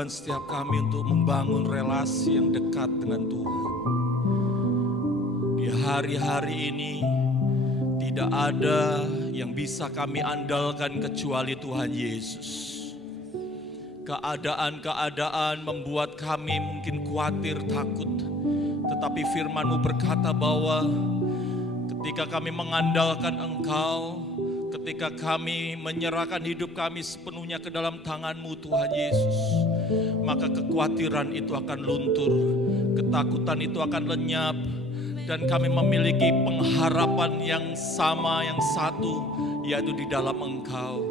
kerinduan setiap kami untuk membangun relasi yang dekat dengan Tuhan. Di hari-hari ini tidak ada yang bisa kami andalkan kecuali Tuhan Yesus. Keadaan-keadaan membuat kami mungkin khawatir, takut. Tetapi firman-Mu berkata bahwa ketika kami mengandalkan Engkau, ketika kami menyerahkan hidup kami sepenuhnya ke dalam tangan-Mu Tuhan Yesus, maka kekhawatiran itu akan luntur, ketakutan itu akan lenyap, dan kami memiliki pengharapan yang sama, yang satu, yaitu di dalam Engkau.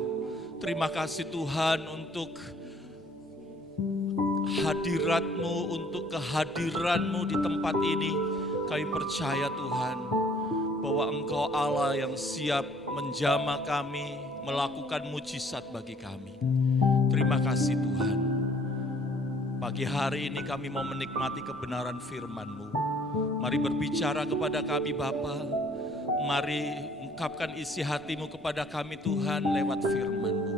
Terima kasih Tuhan untuk hadirat-Mu, untuk kehadiran-Mu di tempat ini. Kami percaya Tuhan bahwa Engkau Allah yang siap menjamah kami, melakukan mujizat bagi kami. Terima kasih Tuhan. Pagi hari ini kami mau menikmati kebenaran firman-Mu. Mari berbicara kepada kami Bapa. Mari ungkapkan isi hati-Mu kepada kami Tuhan lewat firman-Mu.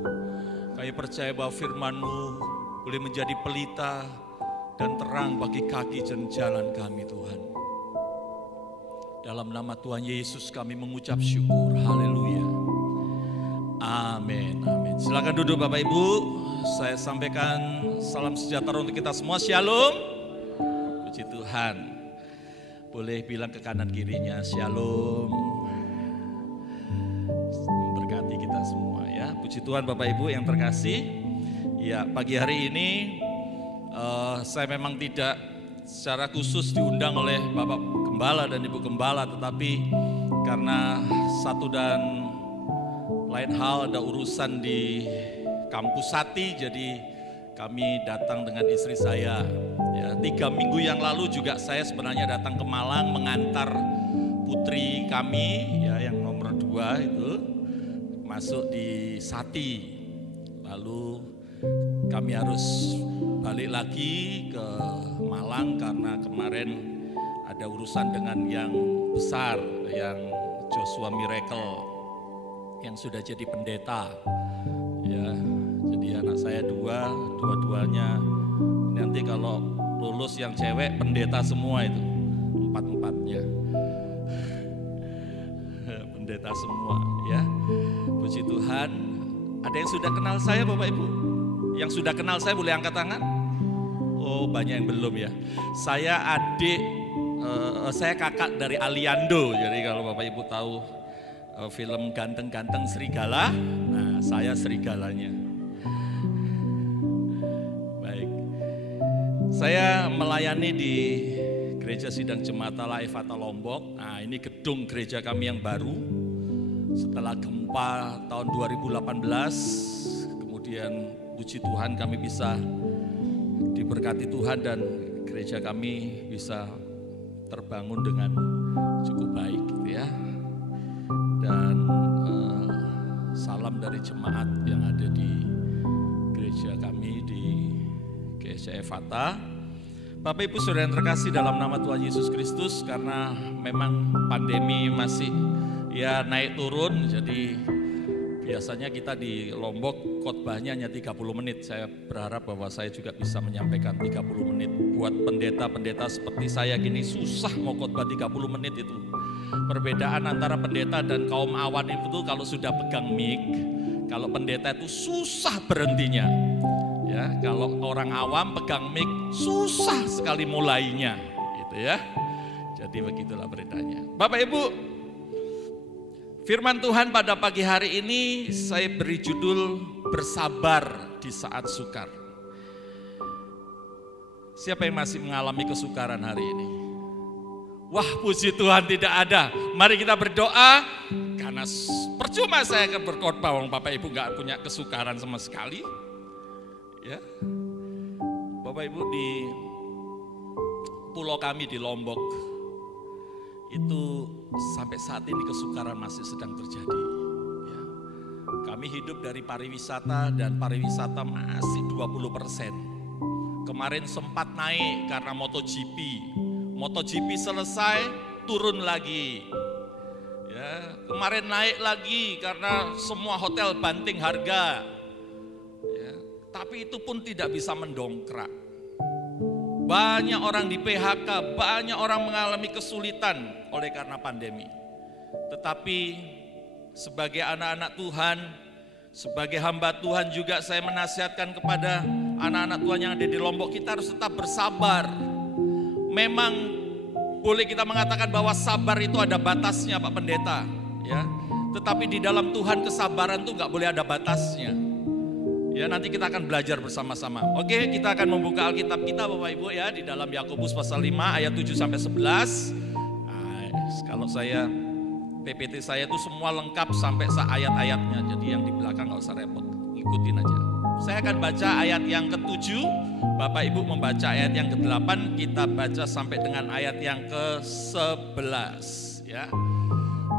Kami percaya bahwa firman-Mu boleh menjadi pelita dan terang bagi kaki dan jalan kami Tuhan. Dalam nama Tuhan Yesus kami mengucap syukur. Haleluya. Amin. Amin. Silakan duduk Bapak Ibu. Saya sampaikan salam sejahtera untuk kita semua. Shalom. Puji Tuhan. Boleh bilang ke kanan kirinya shalom. Berkati kita semua ya. Puji Tuhan Bapak Ibu yang terkasih. Ya, pagi hari ini saya memang tidak secara khusus diundang oleh Bapak Gembala dan Ibu Gembala, tetapi karena satu dan lain hal ada urusan di kampus Sati, jadi kami datang dengan istri saya. Ya, 3 minggu yang lalu juga saya sebenarnya datang ke Malang mengantar putri kami, ya yang nomor 2 itu masuk di Sati. Lalu kami harus balik lagi ke Malang karena kemarin ada urusan dengan yang besar, yang Joshua Miracle yang sudah jadi pendeta. Ya, jadi anak saya dua-duanya nanti kalau lulus yang cewek pendeta semua itu, 4-4-nya. Pendeta semua ya. Puji Tuhan. Ada yang sudah kenal saya Bapak Ibu? Yang sudah kenal saya boleh angkat tangan? Oh banyak yang belum ya. Saya saya kakak dari Aliando. Jadi kalau Bapak Ibu tahu film Ganteng-Ganteng Serigala, nah saya serigalanya. Baik. Saya melayani di Gereja Sidang Jemaat Allah Efata Lombok. Nah ini gedung gereja kami yang baru. Setelah gempa tahun 2018, kemudian puji Tuhan kami bisa diberkati Tuhan dan gereja kami bisa terbangun dengan cukup baik gitu ya. Dan salam dari jemaat yang ada di gereja kami di GSC Efata. Bapak Ibu Saudara yang terkasih dalam nama Tuhan Yesus Kristus, karena memang pandemi masih ya naik turun, jadi biasanya kita di Lombok khotbahnya hanya 30 menit. Saya berharap bahwa saya juga bisa menyampaikan 30 menit. Buat pendeta-pendeta seperti saya gini susah mau khotbah 30 menit itu. Perbedaan antara pendeta dan kaum awan itu tuh kalau sudah pegang mic, kalau pendeta itu susah berhentinya. Ya, kalau orang awam pegang mic susah sekali mulainya, gitu ya. Jadi begitulah beritanya. Bapak Ibu, firman Tuhan pada pagi hari ini saya beri judul bersabar di saat sukar. Siapa yang masih mengalami kesukaran hari ini? Wah puji Tuhan tidak ada. Mari kita berdoa, karena percuma saya akan berkhotbah wong Bapak Ibu gak punya kesukaran sama sekali. Ya, Bapak Ibu di pulau kami di Lombok itu sampai saat ini kesukaran masih sedang terjadi. Ya. Kami hidup dari pariwisata dan pariwisata masih 20%. Kemarin sempat naik karena MotoGP. MotoGP selesai turun lagi. Ya, kemarin naik lagi karena semua hotel banting harga. Ya, tapi itu pun tidak bisa mendongkrak. Banyak orang di PHK, banyak orang mengalami kesulitan oleh karena pandemi. Tetapi sebagai anak-anak Tuhan, sebagai hamba Tuhan juga saya menasihatkan kepada anak-anak Tuhan yang ada di Lombok, kita harus tetap bersabar. Memang boleh kita mengatakan bahwa sabar itu ada batasnya Pak Pendeta, ya. Tetapi di dalam Tuhan kesabaran itu nggak boleh ada batasnya. Ya, nanti kita akan belajar bersama-sama. Oke, kita akan membuka Alkitab kita Bapak Ibu ya di dalam Yakobus pasal 5 ayat 7 sampai 11. Nah, kalau saya PPT saya itu semua lengkap sampai ayat-ayatnya. Jadi yang di belakang nggak usah repot, ikutin aja. Saya akan baca ayat yang ke-7, Bapak Ibu membaca ayat yang ke-8, kita baca sampai dengan ayat yang ke-11 ya.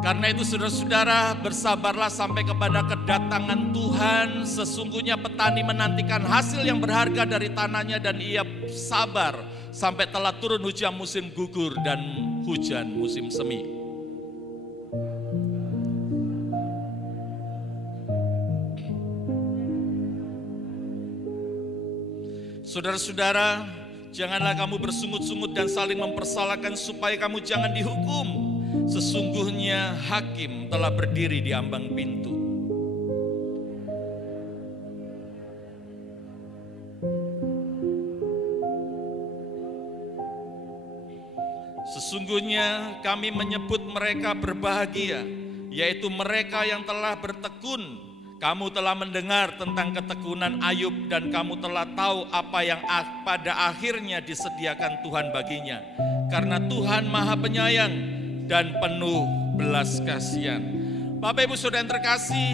Karena itu saudara-saudara, bersabarlah sampai kepada kedatangan Tuhan. Sesungguhnya petani menantikan hasil yang berharga dari tanahnya dan ia sabar sampai telah turun hujan musim gugur dan hujan musim semi. Saudara-saudara, janganlah kamu bersungut-sungut dan saling mempersalahkan supaya kamu jangan dihukum. Sesungguhnya hakim telah berdiri di ambang pintu. Sesungguhnya kami menyebut mereka berbahagia, yaitu mereka yang telah bertekun. Kamu telah mendengar tentang ketekunan Ayub dan kamu telah tahu apa yang pada akhirnya disediakan Tuhan baginya. Karena Tuhan Maha Penyayang dan penuh belas kasihan. Bapak Ibu Saudara yang terkasih,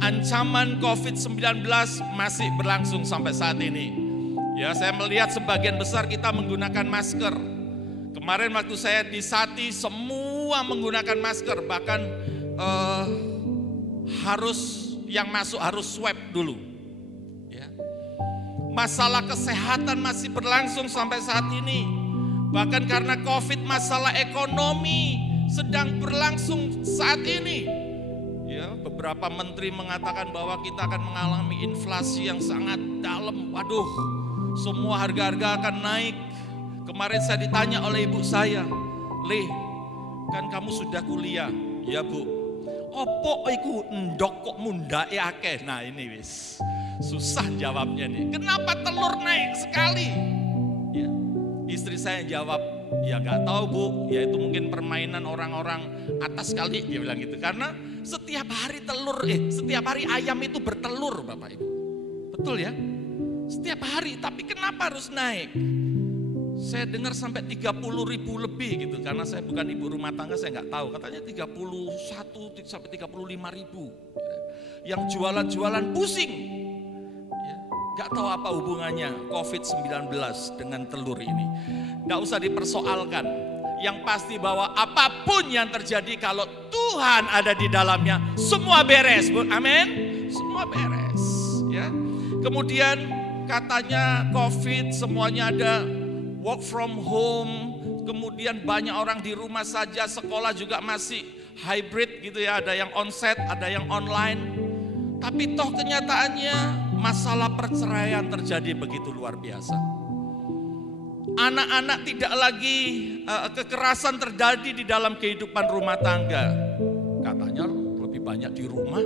ancaman COVID-19 masih berlangsung sampai saat ini. Ya, saya melihat sebagian besar kita menggunakan masker. Kemarin waktu saya di Sati semua menggunakan masker, bahkan yang masuk harus swab dulu. Ya. Masalah kesehatan masih berlangsung sampai saat ini. Bahkan karena COVID, masalah ekonomi sedang berlangsung saat ini. Ya, beberapa menteri mengatakan bahwa kita akan mengalami inflasi yang sangat dalam. Waduh, semua harga-harga akan naik. Kemarin saya ditanya oleh ibu saya, "Le, kan kamu sudah kuliah?" "Ya Bu." "Opo iku ndok kok mundake akeh?" Nah ini wis susah jawabnya nih. Kenapa telur naik sekali? Ya, istri saya jawab, "Ya nggak tahu Bu, ya itu mungkin permainan orang-orang atas kali," dia bilang gitu. Karena setiap hari ayam itu bertelur Bapak Ibu. Betul ya? Setiap hari, tapi kenapa harus naik? Saya dengar sampai 30.000 lebih gitu, karena saya bukan ibu rumah tangga, saya nggak tahu. Katanya 31 sampai 35.000. Yang jualan-jualan pusing. Ya, nggak tahu apa hubungannya COVID-19 dengan telur ini. Nggak usah dipersoalkan. Yang pasti bahwa apapun yang terjadi kalau Tuhan ada di dalamnya, semua beres. Amin. Semua beres. Ya. Kemudian katanya COVID semuanya ada work from home, kemudian banyak orang di rumah saja, sekolah juga masih hybrid gitu ya, ada yang onsite, ada yang online. Tapi toh kenyataannya masalah perceraian terjadi begitu luar biasa. Anak-anak tidak lagi kekerasan terjadi di dalam kehidupan rumah tangga. Katanya lebih banyak di rumah,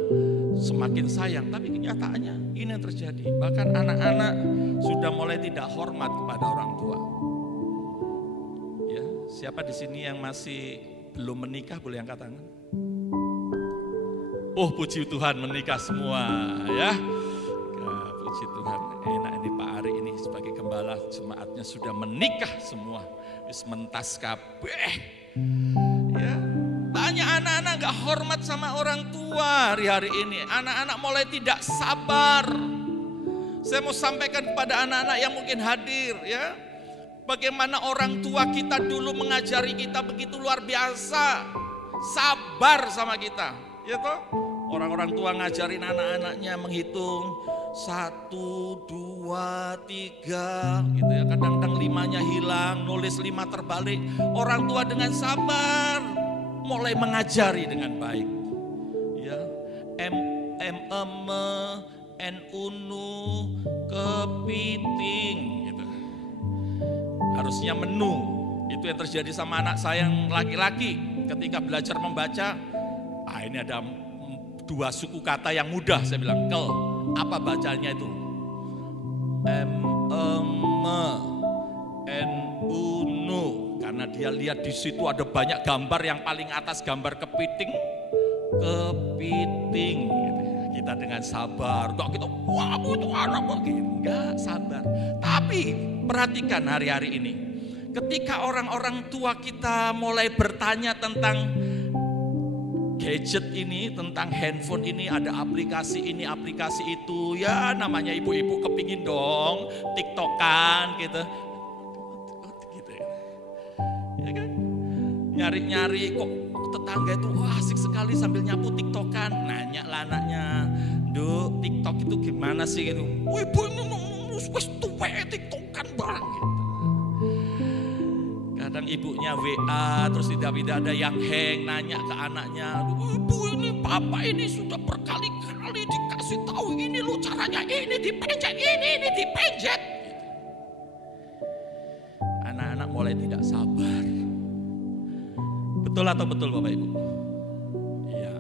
semakin sayang, tapi kenyataannya ini yang terjadi. Bahkan anak-anak sudah mulai tidak hormat kepada orang tua. Ya, siapa di sini yang masih belum menikah boleh angkat tangan? Oh, puji Tuhan, menikah semua ya. Puji Tuhan, enak ini Pak Ari ini sebagai gembala jemaatnya sudah menikah semua. Wis mentas kabeh. Ya. Banyak anak-anak gak hormat sama orang tua hari-hari ini. Anak-anak mulai tidak sabar. Saya mau sampaikan kepada anak-anak yang mungkin hadir ya. Bagaimana orang tua kita dulu mengajari kita begitu luar biasa. Sabar sama kita. Ya toh? Orang-orang tua ngajarin anak-anaknya menghitung 1, 2, 3 gitu ya. Kadang-kadang 5-nya hilang, nulis 5 terbalik. Orang tua dengan sabar mulai mengajari dengan baik. Ya, unu, kepiting gitu. Harusnya menu. Itu yang terjadi sama anak saya yang laki-laki ketika belajar membaca. Ini ada 2 suku kata yang mudah, saya bilang, Kel, apa bacanya itu? Unu, karena dia lihat di situ ada banyak gambar, yang paling atas gambar kepiting. Gitu. Kita dengan sabar, enggak kita, wah itu Arab begini, enggak sabar. Tapi perhatikan hari-hari ini, ketika orang-orang tua kita mulai bertanya tentang gadget ini, tentang handphone ini, ada aplikasi ini, aplikasi itu, ya namanya ibu-ibu kepingin dong TikTokan gitu. Ya kan? Nyari-nyari kok tetangga itu wah asik sekali sambil nyapu TikTokan. Nanya lah anaknya, "Duk, TikTok itu gimana sih?" gitu. "Wih, ibu ini wis tuwek TikTokan barang." Gitu. Kadang ibunya WA terus tidak ada yang hang, nanya ke anaknya, "Ibu ini papa ini sudah berkali-kali dikasih tahu ini lo caranya, ini dipencet, ini dipencet." Gitu. Anak-anak mulai tidak sabar. Betul atau betul Bapak Ibu? Iya.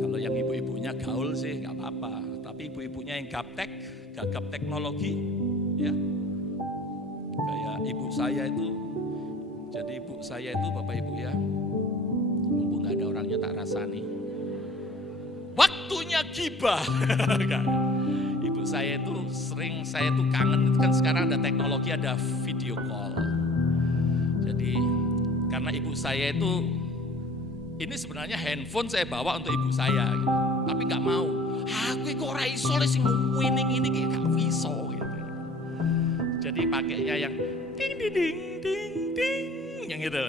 Kalau yang ibu-ibunya gaul sih gak apa-apa. Tapi ibu-ibunya yang gaptek, gagap teknologi, ya. Kayak ibu saya itu. Jadi ibu saya itu Bapak Ibu ya, mumpung gak ada orangnya tak rasani. Waktunya gibah. Ibu saya itu sering, saya tuh kangen, itu kan sekarang ada teknologi, ada video call. Jadi karena ibu saya itu, ini sebenarnya handphone saya bawa untuk ibu saya, gitu. Tapi nggak mau. Aku kok ora iso sing winning ini kayak gak iso gitu. Jadi pakainya yang ding ding ding ding ding yang gitu,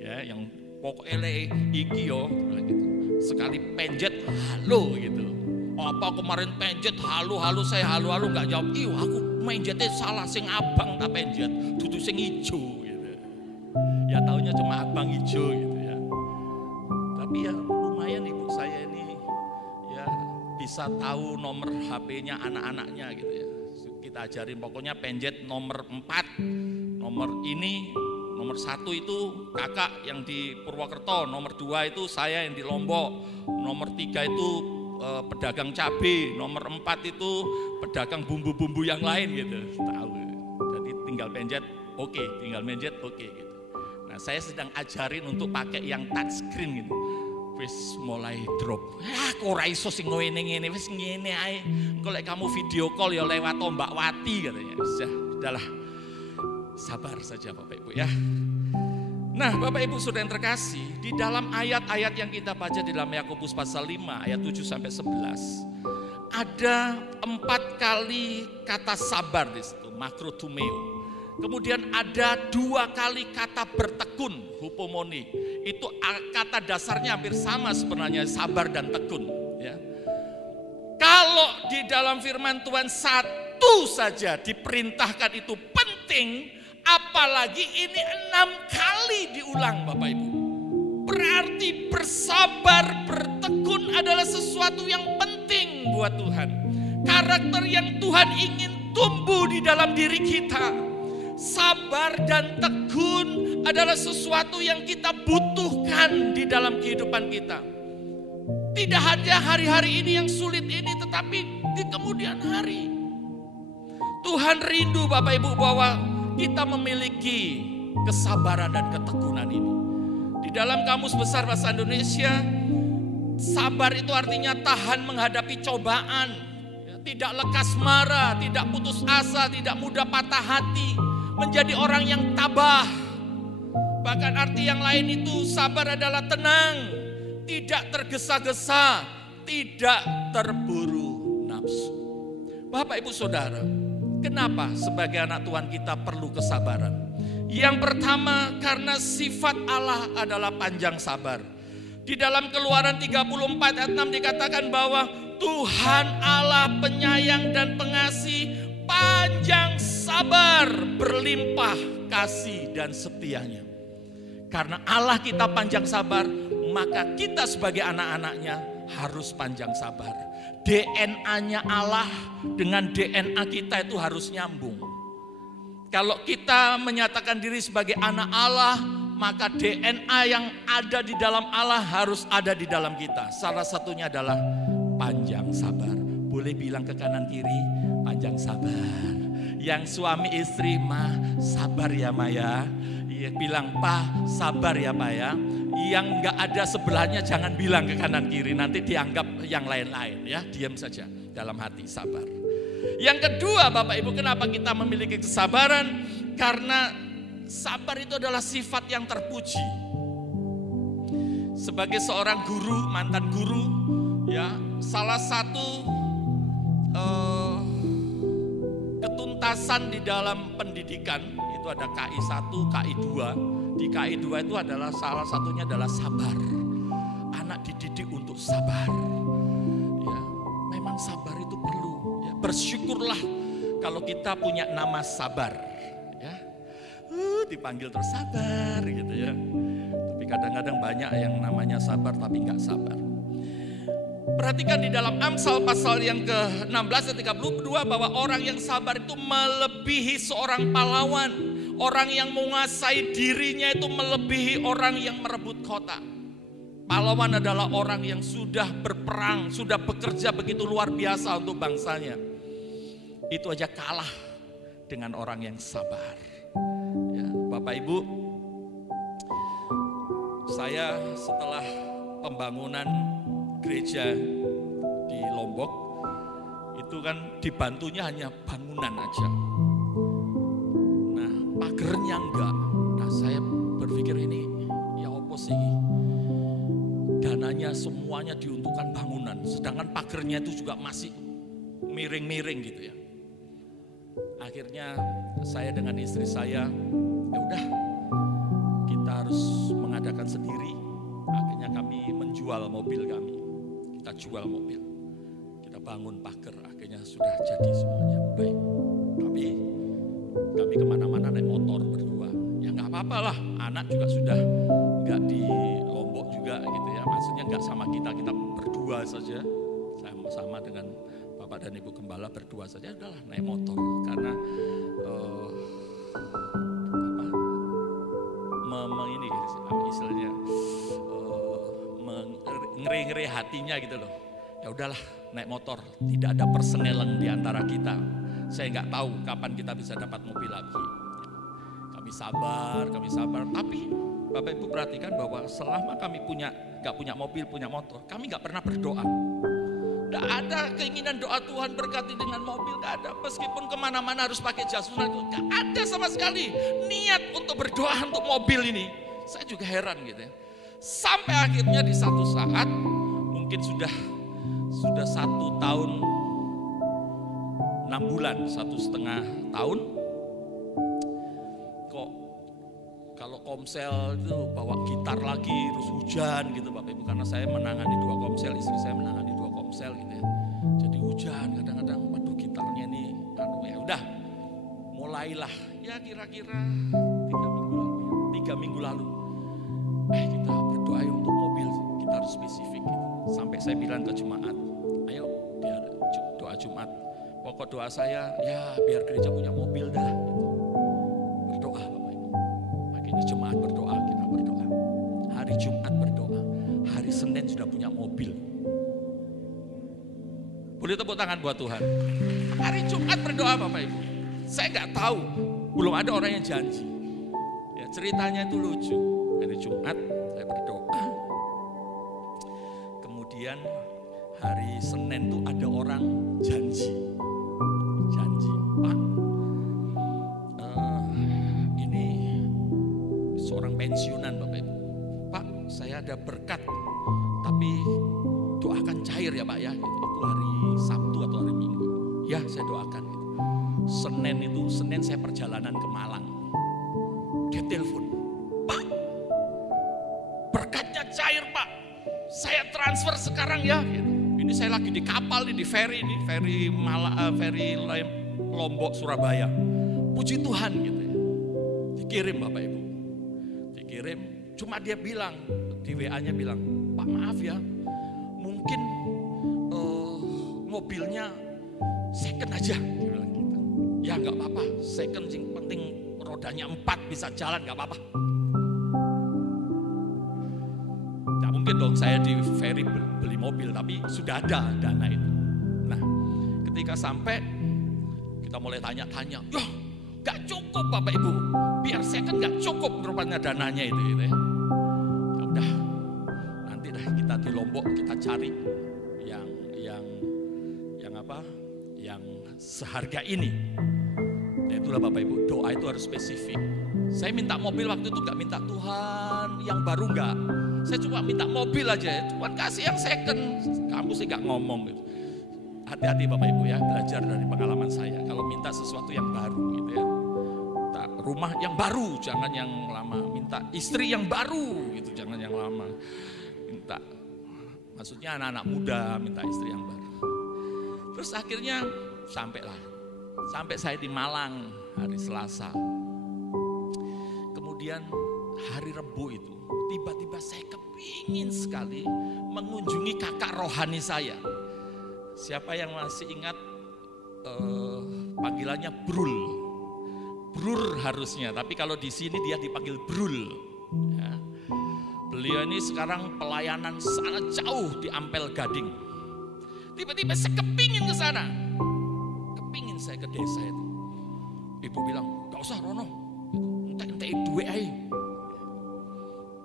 ya, yang pokoknya iki yo, gitu. Sekali penjet halo gitu. Apa kemarin penjet halo saya halo nggak jawab. Aku penjetnya salah, sing abang tak penjet, dudu sing ijo. Ya taunya cuma abang hijau gitu ya. Tapi ya lumayan ibu saya ini ya bisa tahu nomor HP-nya anak-anaknya gitu ya. Kita ajarin pokoknya penjet nomor 4, nomor ini, nomor 1 itu kakak yang di Purwokerto, nomor 2 itu saya yang di Lombok, nomor 3 itu pedagang cabai, nomor 4 itu pedagang bumbu-bumbu yang lain gitu. Tahu. Jadi tinggal penjet oke, tinggal penjet oke gitu. Nah, saya sedang ajarin untuk pakai yang touchscreen gitu. Wis mulai drop. Kok ora iso sing ngene-ngene, wis ngene ae. Engko lek kamu video call ya lewat Mbak Wati katanya. Sudahlah. Sabar saja Bapak Ibu ya. Nah, Bapak Ibu Saudara yang terkasih, di dalam ayat-ayat yang kita baca di dalam Yakobus pasal 5 ayat 7 sampai 11, ada 4 kali kata sabar di situ, makrotumeo. Kemudian ada 2 kali kata bertekun, hupomoni. Itu kata dasarnya hampir sama sebenarnya, sabar dan tekun. Ya. Kalau di dalam firman Tuhan satu saja diperintahkan itu penting, apalagi ini 6 kali diulang Bapak Ibu. Berarti bersabar, bertekun adalah sesuatu yang penting buat Tuhan. Karakter yang Tuhan ingin tumbuh di dalam diri kita. Sabar dan tekun adalah sesuatu yang kita butuhkan di dalam kehidupan kita. Tidak hanya hari-hari ini yang sulit ini, tetapi di kemudian hari. Tuhan rindu Bapak Ibu bahwa kita memiliki kesabaran dan ketekunan ini. Di dalam Kamus Besar Bahasa Indonesia, sabar itu artinya tahan menghadapi cobaan. Tidak lekas marah, tidak putus asa, tidak mudah patah hati. Menjadi orang yang tabah. Bahkan arti yang lain itu sabar adalah tenang, tidak tergesa-gesa, tidak terburu nafsu. Bapak Ibu Saudara, kenapa sebagai anak Tuhan kita perlu kesabaran? Yang pertama, karena sifat Allah adalah panjang sabar. Di dalam Keluaran 34 ayat 6 dikatakan bahwa Tuhan Allah penyayang dan pengasih, panjang sabar, berlimpah kasih dan setianya. Karena Allah kita panjang sabar, maka kita sebagai anak-anaknya harus panjang sabar. DNA-nya Allah dengan DNA kita itu harus nyambung. Kalau kita menyatakan diri sebagai anak Allah, maka DNA yang ada di dalam Allah harus ada di dalam kita. Salah satunya adalah panjang sabar. Boleh bilang ke kanan kiri, panjang sabar. Yang suami istri, Ma, sabar ya Maya. Ya, bilang, Pa, sabar ya Pak ya. Yang enggak ada sebelahnya jangan bilang ke kanan kiri, nanti dianggap yang lain-lain ya. Diam saja dalam hati, sabar. Yang kedua Bapak Ibu, kenapa kita memiliki kesabaran? Karena sabar itu adalah sifat yang terpuji. Sebagai seorang guru, mantan guru, ya, salah satu ketuntasan di dalam pendidikan itu ada KI 1, KI 2. Di KI 2 itu adalah salah satunya adalah sabar. Anak dididik untuk sabar. Ya, memang sabar itu perlu. Ya, bersyukurlah kalau kita punya nama sabar. Ya, dipanggil terus sabar gitu ya. Tapi kadang-kadang banyak yang namanya sabar tapi nggak sabar. Perhatikan di dalam Amsal pasal yang ke-16 ayat 32 bahwa orang yang sabar itu melebihi seorang pahlawan. Orang yang menguasai dirinya itu melebihi orang yang merebut kota. Pahlawan adalah orang yang sudah berperang, sudah bekerja begitu luar biasa untuk bangsanya. Itu aja kalah dengan orang yang sabar. Ya, Bapak Ibu, saya setelah pembangunan gereja di Lombok, itu kan dibantunya hanya bangunan aja. Nah, pagernya enggak. Nah, saya berpikir ini ya apa sih? Dananya semuanya diuntukkan bangunan, sedangkan pagernya itu juga masih miring-miring gitu ya. Akhirnya saya dengan istri saya, ya udah kita harus mengadakan sendiri. Akhirnya kami menjual mobil kami. Kita jual mobil, kita bangun pagar, akhirnya sudah jadi semuanya baik. Kami kemana-mana naik motor berdua, ya nggak apa-apa lah. Anak juga sudah nggak di Lombok juga gitu ya, maksudnya nggak sama kita berdua saja, sama-sama dengan Bapak dan Ibu Gembala berdua saja, udahlah naik motor karena ini istilahnya. Ngeri-ngeri hatinya gitu loh. Ya udahlah naik motor, tidak ada persenelang di antara kita. Saya nggak tahu kapan kita bisa dapat mobil lagi. Kami sabar. Tapi Bapak Ibu perhatikan bahwa selama kami nggak punya mobil, punya motor, kami nggak pernah berdoa. Nggak ada keinginan doa Tuhan berkati dengan mobil, nggak ada. Meskipun kemana-mana harus pakai jas hujan, nggak ada sama sekali niat untuk berdoa untuk mobil ini. Saya juga heran gitu ya. Sampai akhirnya di satu saat, mungkin sudah 1 tahun 6 bulan, 1,5 tahun, kok kalau komsel itu bawa gitar lagi, terus hujan gitu Bapak Ibu, karena saya menangani 2 komsel, istri saya menangani 2 komsel gitu ya. Jadi hujan kadang-kadang, waduh gitarnya ini, ya udah, mulailah ya kira-kira 3 minggu lalu. Kita berdoa untuk mobil, kita harus spesifik gitu. Sampai saya bilang ke jemaat, ayo biar doa Jumat. Pokok doa saya, ya biar gereja punya mobil dah. Gitu. Berdoa Bapak Ibu. Makanya jemaat berdoa, kita berdoa. Hari Jumat berdoa, hari Senin sudah punya mobil. Boleh tepuk tangan buat Tuhan. Hari Jumat berdoa Bapak Ibu. Saya nggak tahu, belum ada orang yang janji. Ya ceritanya itu lucu. Hari Jumat saya berdoa, kemudian hari Senin tuh ada orang janji, Pak, ini seorang pensiunan Bapak Ibu, Pak saya ada berkat, tapi doakan cair ya Pak ya, itu hari Sabtu atau hari Minggu, ya saya doakan gitu. Senin saya perjalanan ke Malang, dia telepon, Pak berkatnya cair Pak, saya transfer sekarang ya. Gitu. Ini saya lagi di kapal nih, di ferry ini, ferry Lombok Surabaya. Puji Tuhan gitu ya. Dikirim Bapak Ibu, dikirim. Cuma dia bilang di WA-nya bilang, Pak maaf ya, mungkin mobilnya second aja. Dia bilang gitu. Ya nggak apa-apa, second yang penting rodanya 4 bisa jalan, nggak apa-apa. Nggak mungkin dong saya di ferry beli mobil, tapi sudah ada dana itu. Nah, ketika sampai kita mulai tanya-tanya, ya nggak cukup Bapak Ibu, biar second nggak cukup rupanya dananya itu gitu ya. Ya udah, nanti dah kita di Lombok kita cari yang apa? Yang seharga ini. Nah, itulah Bapak Ibu, doa itu harus spesifik. Saya minta mobil waktu itu nggak minta Tuhan yang baru nggak. Saya cuma minta mobil aja, Tuhan kasih yang second. Kamu sih nggak ngomong gitu. Hati-hati Bapak Ibu ya, belajar dari pengalaman saya. Kalau minta sesuatu yang baru gitu ya. Minta rumah yang baru, jangan yang lama. Minta istri yang baru gitu, jangan yang lama. Minta, maksudnya anak-anak muda minta istri yang baru. Terus akhirnya sampai saya di Malang hari Selasa. Kemudian hari Rebu itu tiba-tiba saya kepingin sekali mengunjungi kakak rohani saya. Siapa yang masih ingat panggilannya Brul? Brur harusnya, tapi kalau di sini dia dipanggil Brul. Ya. Beliau ini sekarang pelayanan sangat jauh di Ampel Gading. Tiba-tiba saya kepingin ke sana. Kepingin saya ke desa itu. Ibu bilang, gak usah Rono. Entek-entek duit aja.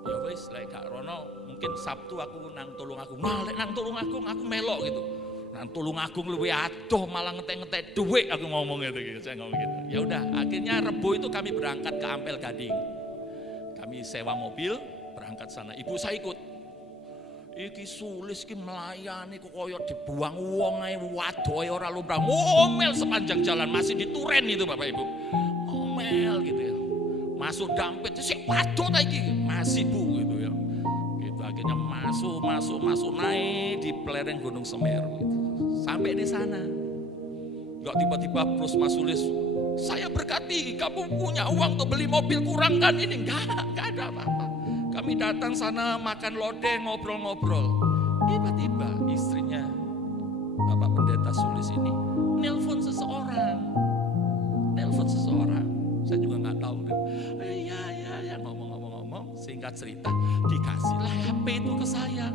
Ya wis, lek Kak Rono mungkin Sabtu aku nang Tulungagung. Nah, lek nang Tulungagung aku melok gitu. Nang Tulungagung luwih adoh malah ngetek-ngetek duit aku ngomong gitu. Saya ngomong gitu. Ya udah, akhirnya Rebo itu kami berangkat ke Ampel Gading. Kami sewa mobil, berangkat sana. Ibu saya ikut. Iki sulis ki melayani kok koyo dibuang wong ae wadohe ora lumrah. Ngomel sepanjang jalan masih dituren itu Bapak Ibu. Ngomel gitu ya. Masuk dampet sik waduh ta iki. Masih Bu gitu ya. Gitu akhirnya masuk naik di lereng Gunung Semeru gitu. Sampai di sana. Enggak tiba-tiba terus Mas Sulis, saya berkati kamu punya uang untuk beli mobil kurang kan ini? Enggak ada apa-apa. Kami datang sana makan lodeh, ngobrol-ngobrol. Tiba-tiba istrinya Bapak Pendeta Sulis ini nelpon seseorang. Saya juga nggak tahu. Ya ngomong-ngomong. Singkat cerita, dikasihlah HP itu ke saya.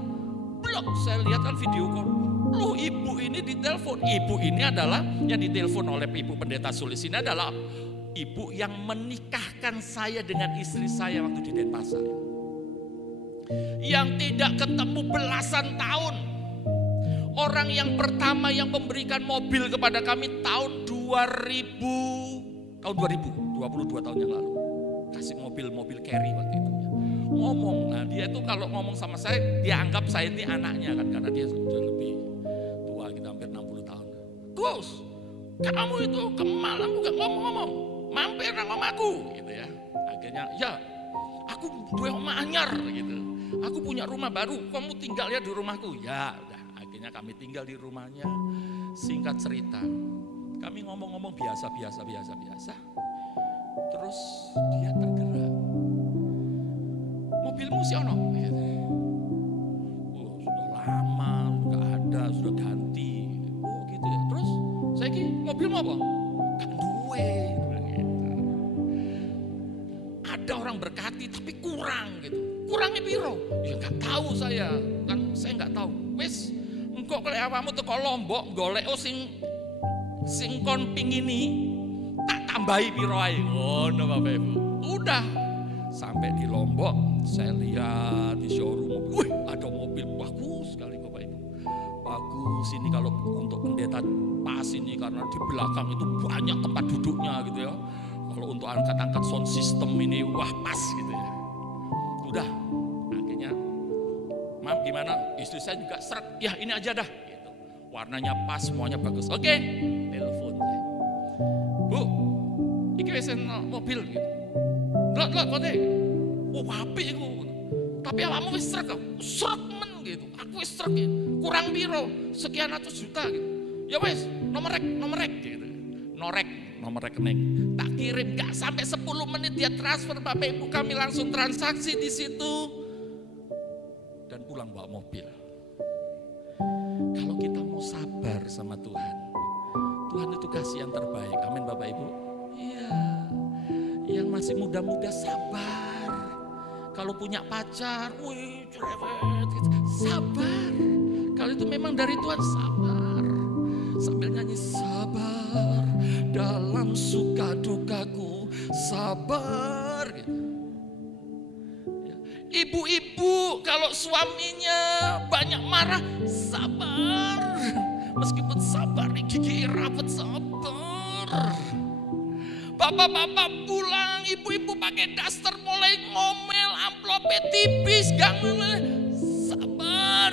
Blok, saya lihat kan video call. Loh, ibu ini ditelepon. Ibu ini adalah yang ditelepon oleh Ibu Pendeta Sulis ini adalah ibu yang menikahkan saya dengan istri saya waktu di Denpasar. Yang tidak ketemu belasan tahun. Orang yang pertama yang memberikan mobil kepada kami tahun 2000, 22 tahun yang lalu. Kasih mobil carry waktu itu. Ngomong, nah dia itu kalau ngomong sama saya, dia anggap saya ini anaknya kan, karena dia sudah lebih tua, kita hampir 60 tahun. Gus, kamu itu ke Malang bukan ngomong-ngomong, mampir nang omahku gitu ya. Akhirnya, ya aku duwe omah anyar gitu. Aku punya rumah baru, kamu tinggal ya di rumahku. Ya udah, akhirnya kami tinggal di rumahnya. Singkat cerita, kami ngomong-ngomong biasa. Terus dia tergerak. Mobilmu sih ono? Oh, sudah lama, sudah ada, sudah ganti. Oh gitu ya. Terus saya ki mobilmu apa? Gak duwe. Ada orang berkati tapi kurang gitu. Kurangnya piro? Ya nggak tahu saya, kan saya nggak tahu. Wes, engkau kalau awamu teko Lombok golek sing kon pingini tak tambahi piro ae. Oh, no Bapak Ibu. Udah sampai di Lombok, saya lihat di showroom, wih ada mobil bagus sekali Bapak Ibu. Bagus ini kalau untuk pendeta pas ini karena di belakang itu banyak tempat duduknya gitu ya. Kalau untuk angkat-angkat sound system ini wah pas gitu ya. Udah, akhirnya, maaf gimana, istri saya juga seret, ya ini aja dah, gitu. Warnanya pas, semuanya bagus. Oke, telepon saya. Bu, ini wesen mobil gitu. Lot, kote. Oh, api itu. Tapi awakmu wis seret men gitu. Aku wis seret gitu. Kurang biro, sekian ratus juta gitu. Ya wes, nomor rek gitu. Nomor rekening. Tak kirim, gak sampai 10 menit dia transfer Bapak Ibu, kami langsung transaksi di situ dan pulang bawa mobil. Kalau kita mau sabar sama Tuhan, Tuhan itu kasih yang terbaik. Amin Bapak Ibu. Iya. Yang masih muda-muda sabar. Kalau punya pacar, wih cerewet, sabar. Kalau itu memang dari Tuhan, sabar. Sambil nyanyi, sabar dalam suka dukaku, sabar. Ibu-ibu kalau suaminya banyak marah, sabar. Meskipun sabar, gigi rapet, sabar. Bapak-bapak pulang, ibu-ibu pakai daster mulai ngomel, amplopnya tipis, gak sabar.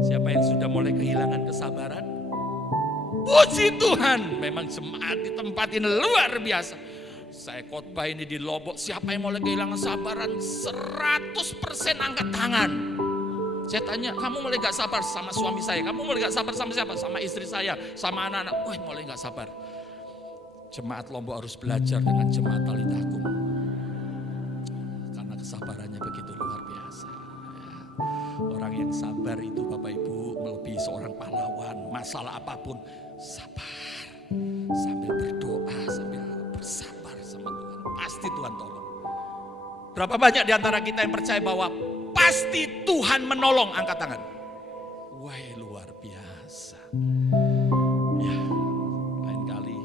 Siapa yang sudah mulai kehilangan kesabaran? Puji Tuhan, memang jemaat di tempat ini luar biasa. Saya khotbah ini di Lombok, siapa yang mulai kehilangan sabaran 100% angkat tangan. Saya tanya, kamu mulai gak sabar sama suami saya? Kamu mulai gak sabar sama siapa? Sama istri saya, sama anak-anak. Wah, mulai gak sabar. Jemaat Lombok harus belajar dengan jemaat Talitakum. Karena kesabarannya begitu luar biasa. Ya. Orang yang sabar itu Bapak Ibu melebihi seorang pahlawan. Masalah apapun, sabar. Sambil berdoa, sambil bersabar sama Tuhan. Pasti Tuhan tolong. Berapa banyak di antara kita yang percaya bahwa pasti Tuhan menolong? Angkat tangan. Wah, luar biasa. Ya, lain kali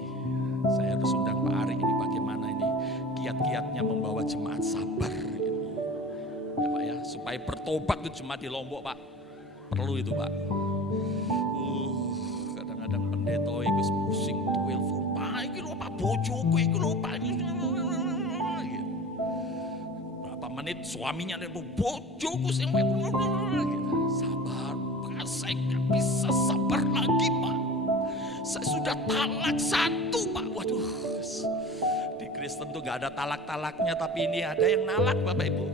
saya harus undang Pak Ari ini bagaimana ini kiat-kiatnya membawa jemaat sabar ini. Ya Pak ya, supaya bertobat itu jemaat di Lombok Pak. Perlu itu Pak. Kadang-kadang pendeta itu pusing telepon. Pak, ini lho Pak bojoku, ini lho Pak. Menit suaminya ada bojoku sing sabar, saya nggak bisa sabar lagi Pak. Saya sudah talak 1 Pak. Waduh, di Kristen tuh gak ada talak-talaknya, tapi ini ada yang nalak Bapak Ibu.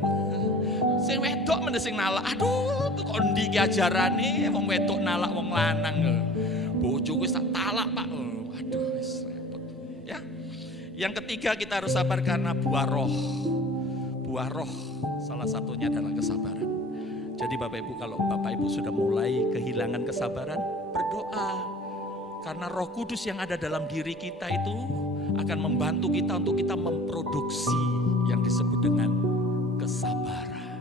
Sing wedok mending nalak. Aduh, tuh kok ndi ajaran nih, wong wedok nalak wong lanang. Bojoku wis tak talak Pak. Waduh, wis repot. Ya. Yang ketiga kita harus sabar karena buah roh. Buah roh salah satunya adalah kesabaran. Jadi Bapak Ibu, kalau Bapak Ibu sudah mulai kehilangan kesabaran, berdoa. Karena Roh Kudus yang ada dalam diri kita itu akan membantu kita untuk kita memproduksi yang disebut dengan kesabaran.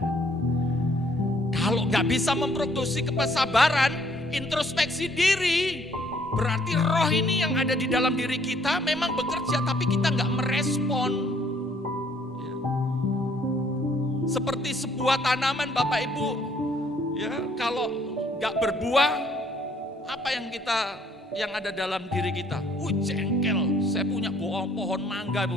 Kalau nggak bisa memproduksi kesabaran, introspeksi diri. Berarti roh ini yang ada di dalam diri kita memang bekerja, tapi kita nggak merespon. Seperti sebuah tanaman Bapak Ibu, ya kalau nggak berbuah, apa yang ada dalam diri kita? Jengkel. Saya punya pohon mangga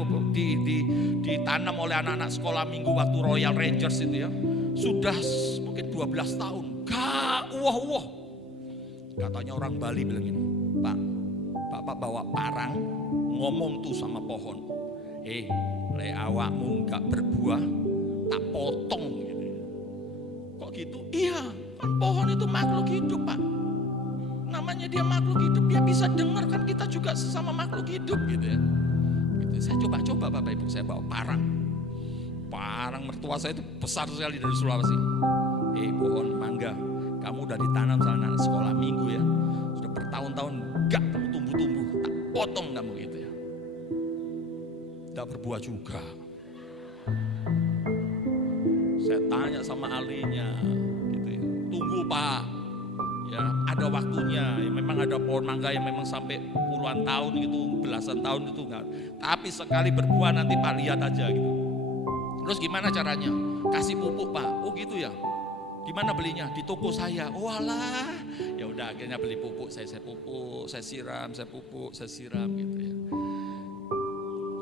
ditanam oleh anak-anak sekolah minggu waktu Royal Rangers itu ya. Sudah mungkin 12 tahun, gak uah-uah. Katanya orang Bali bilang ini, Pak, Bapak bawa parang, ngomong tuh sama pohon, le awakmu nggak berbuah, tak potong gitu. Kok gitu? Iya, kan pohon itu makhluk hidup Pak. Namanya dia makhluk hidup, dia bisa dengar, kan kita juga sesama makhluk hidup gitu ya. Gitu. Saya coba Bapak Ibu, saya bawa parang. Parang mertua saya itu besar sekali dari Sulawesi. Pohon mangga, kamu udah ditanam sama anak sekolah minggu ya. Sudah bertahun-tahun gak kamu tumbuh-tumbuh, tak potong kamu gitu ya. Tak berbuah juga. Saya tanya sama ahlinya, gitu ya. Tunggu Pak, ya ada waktunya. Ya, memang ada pohon mangga yang memang sampai puluhan tahun gitu, belasan tahun itu enggak. Tapi sekali berbuah nanti Pak lihat aja gitu. Terus gimana caranya? Kasih pupuk Pak. Oh gitu ya. Gimana belinya? Di toko saya. Oh alah. Ya udah akhirnya beli pupuk. Saya pupuk, saya siram, saya pupuk, saya siram gitu ya.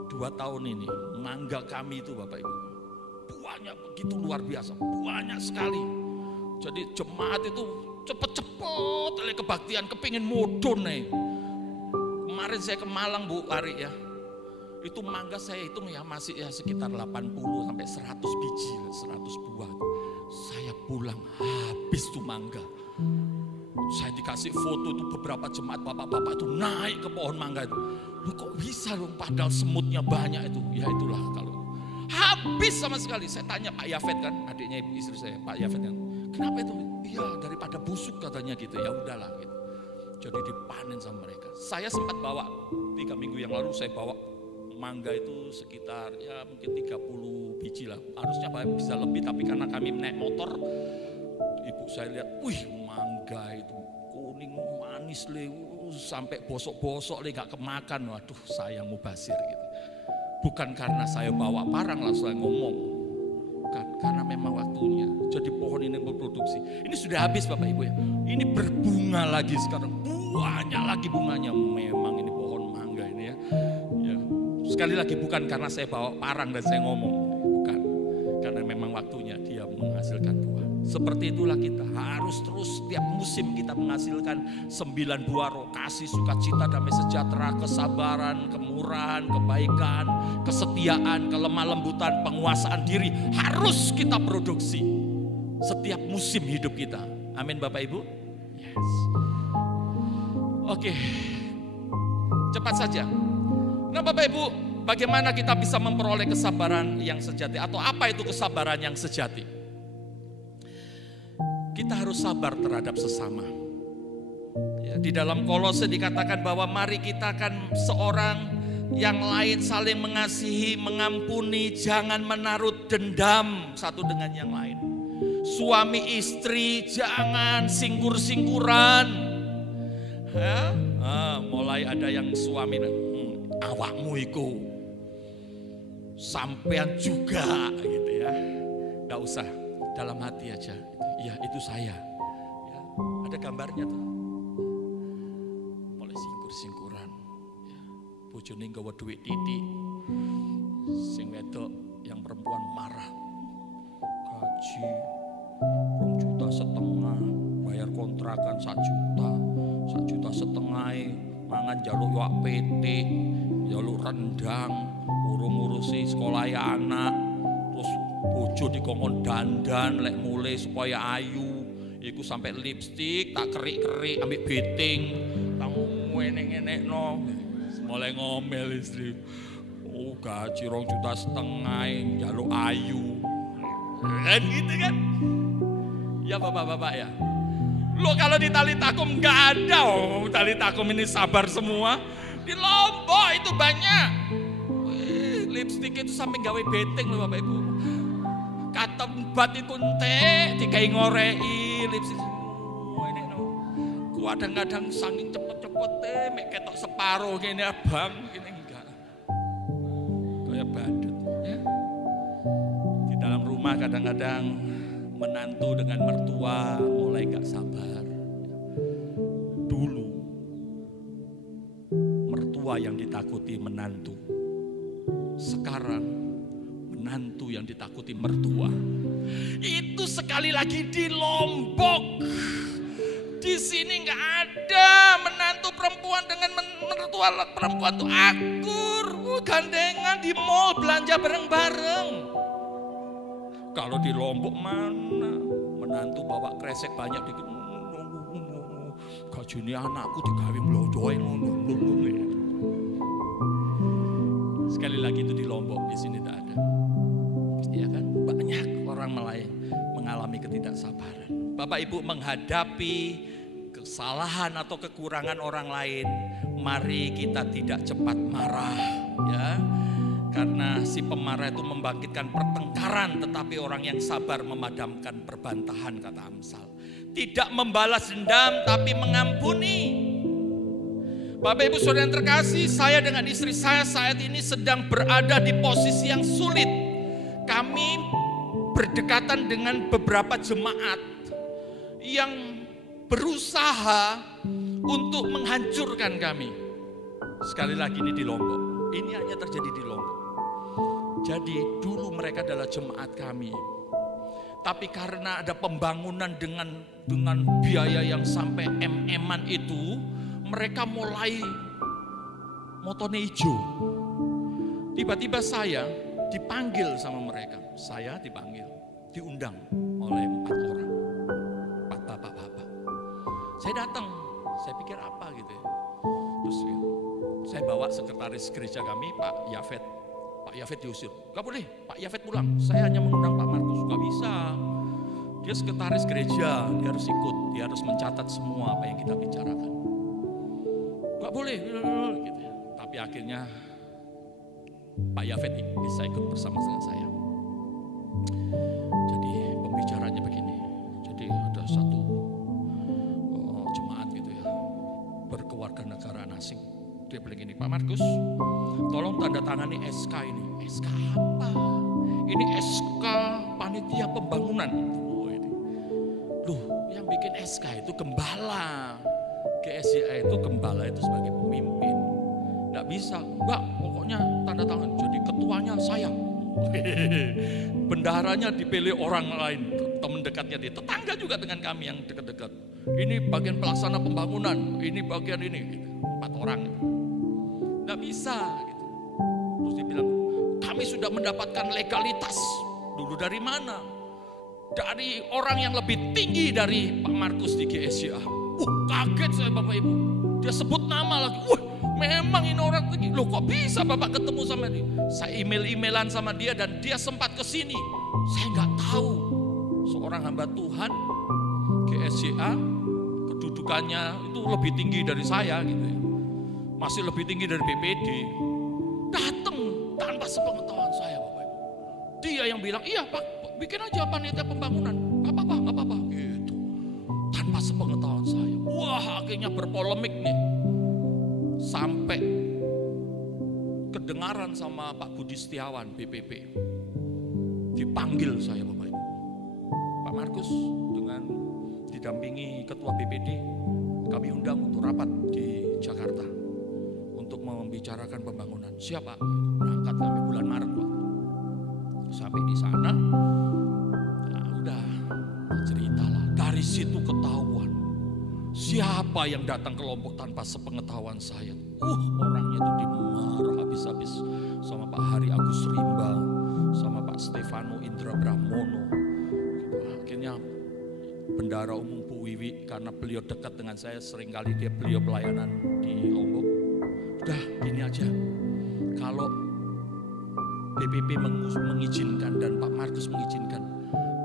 2 tahun ini mangga kami itu Bapak Ibu, buahnya begitu luar biasa, banyak sekali. Jadi jemaat itu cepet-cepet oleh kebaktian, kepingin mudun nih. Kemarin saya ke Malang Bu Ari ya, itu mangga saya hitung ya masih ya sekitar 80 sampai 100 biji, 100 buah. Saya pulang habis tuh mangga. Saya dikasih foto itu beberapa jemaat bapak-bapak itu naik ke pohon mangga itu. Loh kok bisa dong, padahal semutnya banyak itu. Ya itulah kalau habis sama sekali. Saya tanya Pak Yafet kan, adiknya istri saya, Pak Yafet kan, kenapa itu? Iya, daripada busuk katanya gitu. Ya udahlah gitu. Jadi dipanen sama mereka. Saya sempat bawa 3 minggu yang lalu, saya bawa mangga itu sekitar ya mungkin 30 biji lah. Harusnya bisa lebih, tapi karena kami naik motor, ibu saya lihat, wih mangga itu kuning manis le, sampai bosok-bosok le, gak kemakan. Waduh, sayang mubazir gitu. Bukan karena saya bawa parang langsung saya ngomong, bukan, karena memang waktunya. Jadi pohon ini berproduksi. Ini sudah habis Bapak Ibu ya. Ini berbunga lagi sekarang, banyak lagi bunganya. Memang ini pohon mangga ini ya. Ya. Sekali lagi bukan karena saya bawa parang dan saya ngomong, bukan. Karena memang waktunya dia menghasilkan buah. Seperti itulah kita, harus terus setiap musim kita menghasilkan 9 buah roh, kasih, sukacita, damai sejahtera, kesabaran, kemurahan, kebaikan, kesetiaan, kelemah lembutan, penguasaan diri. Harus kita produksi setiap musim hidup kita. Amin Bapak Ibu. Yes. Oke, cepat saja. Nah Bapak Ibu, bagaimana kita bisa memperoleh kesabaran yang sejati? Atau apa itu kesabaran yang sejati? Kita harus sabar terhadap sesama. Ya, di dalam Kolose dikatakan bahwa mari kita akan seorang yang lain saling mengasihi, mengampuni, jangan menaruh dendam satu dengan yang lain. Suami istri jangan singkur-singkuran. Ya? Mulai ada yang suami, awakmu iku sampean juga gitu ya. Gak usah, dalam hati aja. Iya itu saya. Ya, ada gambarnya tuh. Mulai singkur-singkuran. Ya, bojone nggawa duit titik. Sing wedok yang perempuan marah. Gaji 2,5 juta, bayar kontrakan 1 juta, 1,5 juta, mangan jaluk wak PT, jaluk rendang, urung-urusi sekolah anak. Bojo dikongkon dandan lek mulai supaya ayu, iku sampai lipstik tak kerik-kerik ambek beting, tak ngene-ngene no, mulai ngomel istri. Oh gaji 2,5 juta, jaluk ayu, kan gitu kan? Ya bapak-bapak ya. Lo kalau di tali takum nggak ada, tali takum ini sabar semua. Di Lombok itu banyak. Lipstik itu sampai gawe beting loh bapak ibu. Katembat itu entek, dikai ngorei lipstik. Ini no. Ku kadang-kadang saking cepet-cepet mek ketok separuh gini abang, gini enggak. Kayak badut ya. Di dalam rumah kadang-kadang menantu dengan mertua mulai enggak sabar. Dulu mertua yang ditakuti menantu. Sekarang menantu yang ditakuti mertua. Itu sekali lagi di Lombok. Di sini nggak ada menantu perempuan dengan mertua perempuan tuh akur, gandengan di mall belanja bareng-bareng. Kalau di Lombok mana menantu bawa kresek banyak dikit. Gajine anakku digawe mlodoe ngono. Sekali lagi itu di Lombok, di sini tidak ada. Ya kan? Banyak orang mengalami ketidaksabaran. Bapak Ibu menghadapi kesalahan atau kekurangan orang lain, mari kita tidak cepat marah, ya. Karena si pemarah itu membangkitkan pertengkaran, tetapi orang yang sabar memadamkan perbantahan, kata Amsal. Tidak membalas dendam, tapi mengampuni. Bapak Ibu Saudara yang terkasih, saya dengan istri saya saat ini sedang berada di posisi yang sulit. Kami berdekatan dengan beberapa jemaat yang berusaha untuk menghancurkan kami. Sekali lagi ini di Lombok. Ini hanya terjadi di Lombok. Jadi dulu mereka adalah jemaat kami. Tapi karena ada pembangunan dengan biaya yang sampai em-eman itu, mereka mulai motone ijo. Tiba-tiba saya dipanggil sama mereka. Saya dipanggil, diundang oleh 4 orang. 4 bapak-bapak. Saya datang, saya pikir apa gitu ya. Terus ya, saya bawa sekretaris gereja kami, Pak Yafet. Pak Yafet diusir. Gak boleh, Pak Yafet pulang. Saya hanya mengundang Pak Markus. Gak bisa. Dia sekretaris gereja, dia harus ikut, dia harus mencatat semua apa yang kita bicarakan. Gak boleh, gitu ya. Tapi akhirnya Pak Yafet bisa ikut bersama dengan saya. Jadi pembicaranya begini. Jadi ada satu jemaat gitu ya, berkeluarga negaraan asing. Dia bilang gini, Pak Markus, tolong tanda tangani SK ini. SK apa? Ini SK panitia pembangunan. Loh, yang bikin SK itu gembala. GSJA itu gembala itu sebagai pemimpin. Nggak bisa, enggak, pokoknya tanda tangan. Jadi ketuanya saya. Bendaharanya dipilih orang lain, teman dekatnya dia. Tetangga juga dengan kami yang dekat-dekat. Ini bagian pelaksana pembangunan, ini bagian ini. Gitu. 4 orang. Nggak bisa. Gitu. Terus dia bilang, kami sudah mendapatkan legalitas. Dulu dari mana? Dari orang yang lebih tinggi dari Pak Markus di GSJA. Kaget saya Bapak Ibu. Dia sebut nama lagi. Memang ini orang tinggi. Loh kok bisa Bapak ketemu sama dia? Saya email-emailan sama dia dan dia sempat ke sini. Saya nggak tahu. Seorang hamba Tuhan GSJA kedudukannya itu lebih tinggi dari saya gitu ya. Masih lebih tinggi dari BPD. Datang tanpa sepengetahuan saya Bapak Ibu. Dia yang bilang, iya Pak, bikin aja panitia pembangunan. Gak apa-apa, gitu. Tanpa sepengetahuan saya. Wah, akhirnya berpolemik nih. Sampai kedengaran sama Pak Budi Setiawan, BPP. Dipanggil saya Bapak Ibu. Pak Markus dengan didampingi Ketua BPD, kami undang untuk rapat di Jakarta. Untuk membicarakan pembangunan. Siapa? Berangkat kami bulan Maret Pak. Sampai di sana, nah udah ceritalah. Dari situ ketahuan siapa yang datang ke Lombok tanpa sepengetahuan saya. Orangnya itu dimarah habis-habis sama Pak Hari Agus Rimba, sama Pak Stefano Indra Brahmono. Akhirnya Bendahara Umum Bu Wiwi, karena beliau dekat dengan saya, seringkali beliau pelayanan di Lombok. Udah gini aja, kalau BPP mengizinkan dan Pak Markus mengizinkan,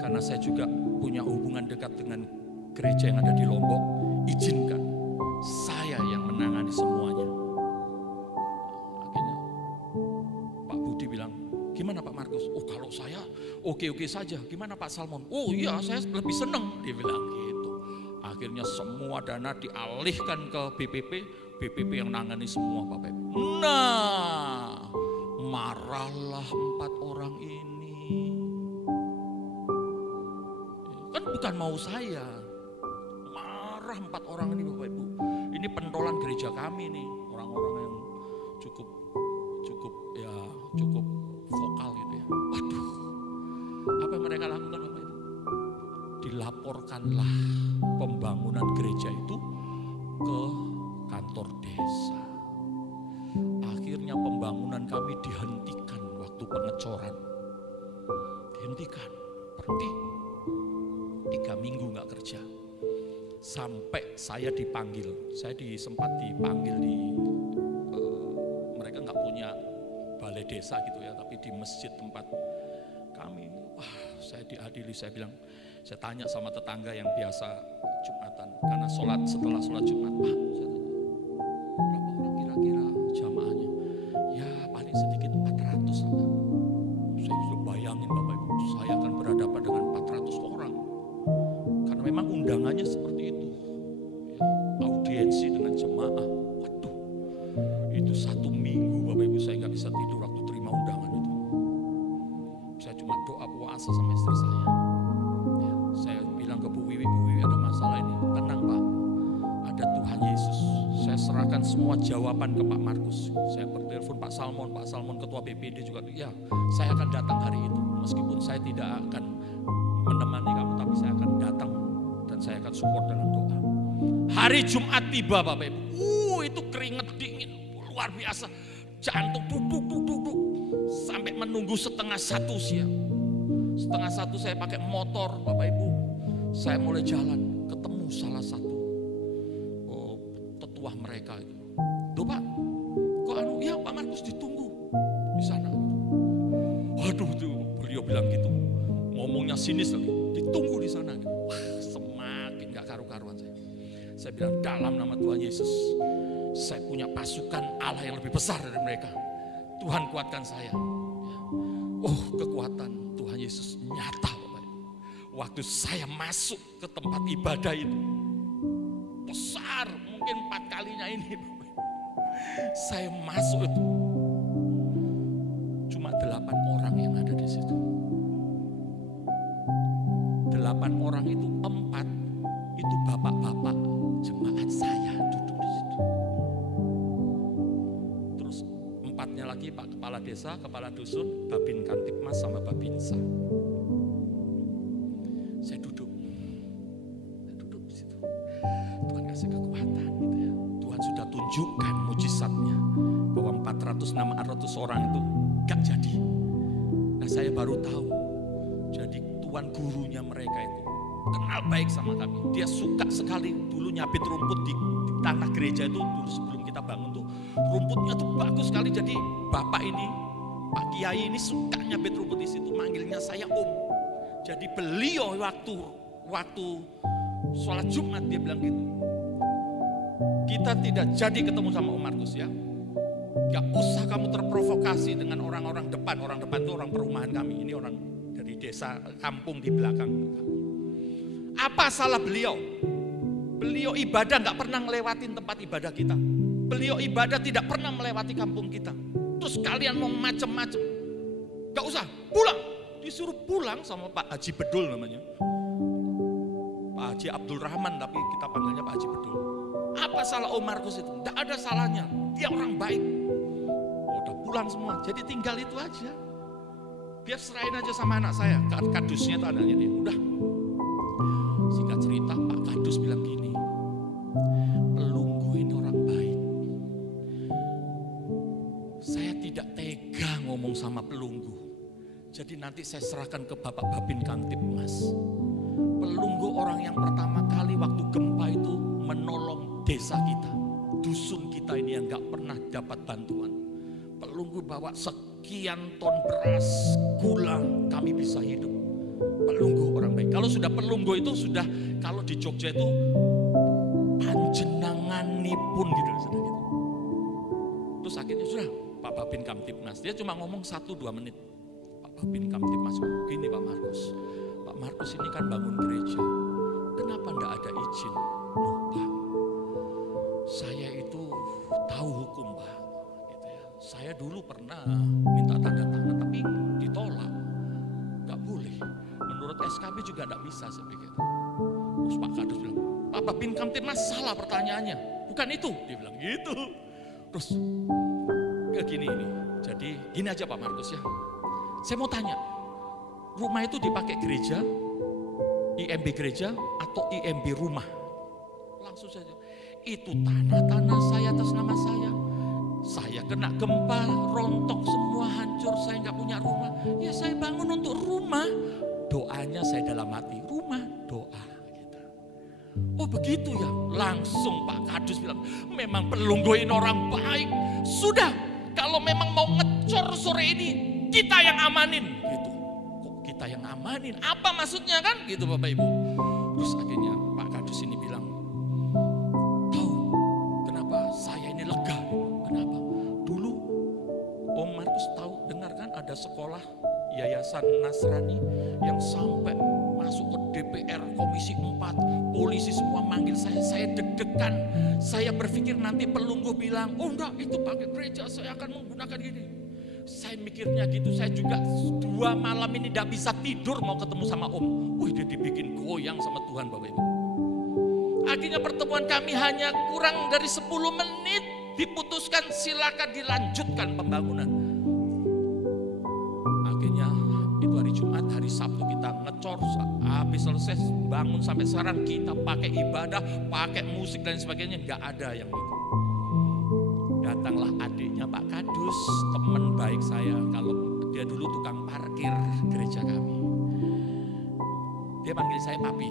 karena saya juga punya hubungan dekat dengan gereja yang ada di Lombok, izinkan saya yang menangani semuanya. Akhirnya Pak Budi bilang, gimana Pak Markus? Kalau saya oke-oke saja. Gimana Pak Salmon? Iya, saya lebih senang, dia bilang gitu. Akhirnya semua dana dialihkan ke BPP yang nangani semua Bapak Ibu. Nah, marahlah 4 orang ini. Kan bukan mau saya. Marah 4 orang ini Bapak Ibu. Ini pentolan gereja kami nih. Orang-orang yang cukup vokal gitu ya. Waduh. Apa yang mereka lakukan Bapak Ibu? Dilaporkanlah pembangunan gereja itu ke kantor desa. Akhirnya pembangunan kami dihentikan waktu pengecoran. Dihentikan, berhenti. 3 minggu gak kerja. Sampai saya dipanggil. Saya sempat dipanggil di, mereka gak punya balai desa gitu ya, tapi di masjid tempat kami. Saya diadili, saya bilang, saya tanya sama tetangga yang biasa Jumatan. Karena setelah sholat Jumat, Pak, saya tanya, berapa orang kira-kira jamaahnya? Ya paling sedikit 400 Pak. Saya sudah bayangin Bapak Ibu, saya akan berhadapan dengan 400 orang. Karena memang undangannya seperti itu. Ya, audiensi dengan jemaah. Waduh, itu 1 minggu Bapak Ibu saya gak bisa tidur waktu terima undangan itu. Saya cuma doa puasa sama istri saya. Ya, saya bilang ke Bu Wiwi ada masalah ini. Tenang Pak, ada Tuhan Yesus. Saya serahkan semua jawaban ke Pak Markus. Saya bertelepon Pak Salmon ketua BPD juga. Ya, saya akan datang hari itu. Meskipun saya tidak akan menemani kamu, tapi saya akan datang dan saya akan support dalam doa. Hari Jumat tiba Bapak Ibu. Itu keringat dingin luar biasa. Jantung duduk. Sampai menunggu 12:30 siang. 12:30 saya pakai motor Bapak Ibu. Saya mulai jalan, ketemu salah satu tetua mereka itu. Duh Pak, kok ya Pak Markus ditunggu di sana. Waduh tuh, beliau bilang gitu. Ngomongnya sinis lagi, ditunggu di sana. Wah, semakin gak karu-karuan saya. Saya bilang, dalam nama Tuhan Yesus, saya punya pasukan Allah yang lebih besar dari mereka. Tuhan kuatkan saya. Oh, kekuatan Tuhan Yesus nyata Bapak Ibu. Waktu saya masuk ke tempat ibadah itu, besar, mungkin 4 kalinya ini Bapak Ibu. Saya masuk itu, cuma 8 orang yang ada di situ. 8 orang itu 4 itu bapak-bapak jemaat saya duduk di situ. Terus 4-nya lagi Pak Kepala Desa, Kepala Dusun, Babin Kantipmas sama Babinsa. Saya duduk di situ. Tuhan kasih kekuatan gitu ya. Tuhan sudah tunjukkan mujizatnya bahwa 400-600 orang itu gak jadi. Nah saya baru tahu. Jadi tuan gurunya mereka itu kenal baik sama kami. Dia suka sekali dulu nyabit rumput di tanah gereja itu dulu sebelum kita bangun tuh. Rumputnya tuh bagus sekali. Jadi bapak ini, Pak Kiai ini suka nyabit rumput di situ. Manggilnya saya Om. Jadi beliau waktu sholat Jumat dia bilang gitu. Kita tidak jadi ketemu sama Om Markus ya. Gak usah kamu terprovokasi dengan orang-orang depan. Orang depan itu orang perumahan kami. Ini orang dari desa kampung di belakang. Apa salah beliau? Beliau ibadah gak pernah ngelewatin tempat ibadah kita. Beliau ibadah tidak pernah melewati kampung kita. Terus kalian mau macem-macem. Gak usah, pulang. Disuruh pulang sama Pak Haji Bedul namanya. Pak Haji Abdul Rahman tapi kita panggilnya Pak Haji Bedul. Apa salah Om Markus itu? Gak ada salahnya. Dia orang baik. Udah pulang semua. Jadi tinggal itu aja. Biar serahin aja sama anak saya. Kadusnya itu anaknya dia. Udah. Singkat cerita Pak Kadus bilang gini. Pelunggu ini orang baik. Saya tidak tega ngomong sama pelunggu. Jadi nanti saya serahkan ke Bapak Babin Kantipmas. Pelunggu orang yang pertama kali waktu gempa itu menolong desa kita. Dusun kita ini yang gak pernah dapat bantuan. Pelunggu bawa sekian ton beras, gula, kami bisa hidup. Pelunggu orang baik. Kalau sudah pelunggu itu sudah, kalau di Jogja itu panjenenganipun gitu. Terus akhirnya sudah Pak Babin Kamtipnas. Dia cuma ngomong 1-2 menit. Pak Babin Kamtipnas, gini Pak Markus. Pak Markus ini kan bangun gereja. Kenapa enggak ada izin? Loh Pak, saya itu tahu hukum Pak. Gitu ya. Saya dulu pernah minta tanda tangan tapi ditolak. Gak boleh. Menurut SKB juga gak bisa saya pikir. Terus Pak Kadus bilang, Pak Babin Kamtipmas salah pertanyaannya. Bukan itu. Dia bilang gitu. Terus gini ini. Jadi gini aja Pak Markus ya. Saya mau tanya, rumah itu dipakai gereja, IMB gereja atau IMB rumah? Langsung saja. Itu tanah-tanah saya atas nama saya. Saya kena gempa, rontok semua, hancur, saya nggak punya rumah. Ya saya bangun untuk rumah. Doanya saya dalam hati, rumah, doa. Gitu. Oh begitu ya, langsung Pak Kadus bilang, memang pelungguin orang baik. Sudah, kalau memang mau ngecor sore ini, kita yang amanin. Gitu. Kok kita yang amanin? Apa maksudnya kan? Gitu Bapak Ibu. Terus akhirnya Pak Kadus ini bilang, tahu kenapa saya ini lega? Kenapa? Dulu Om Markus tahu, dengar kan ada sekolah Yayasan Nasrani yang sampai masuk ke DPR Komisi 4, polisi semua manggil saya deg-degan. Saya berpikir nanti pelunggu bilang, oh enggak itu pakai gereja, saya akan menggunakan gini. Saya mikirnya gitu, saya juga 2 malam ini tidak bisa tidur mau ketemu sama Om. Wih dia dibikin goyang sama Tuhan Bapak Ibu. Akhirnya pertemuan kami hanya kurang dari 10 menit, diputuskan silakan dilanjutkan pembangunan. Akhirnya itu hari Jumat, hari Sabtu kita ngecor, habis selesai bangun sampai sekarang kita pakai ibadah, pakai musik dan sebagainya, nggak ada yang itu. Datanglah adiknya Pak Kadus, teman baik saya, kalau dia dulu tukang parkir gereja kami. Dia panggil saya Papi,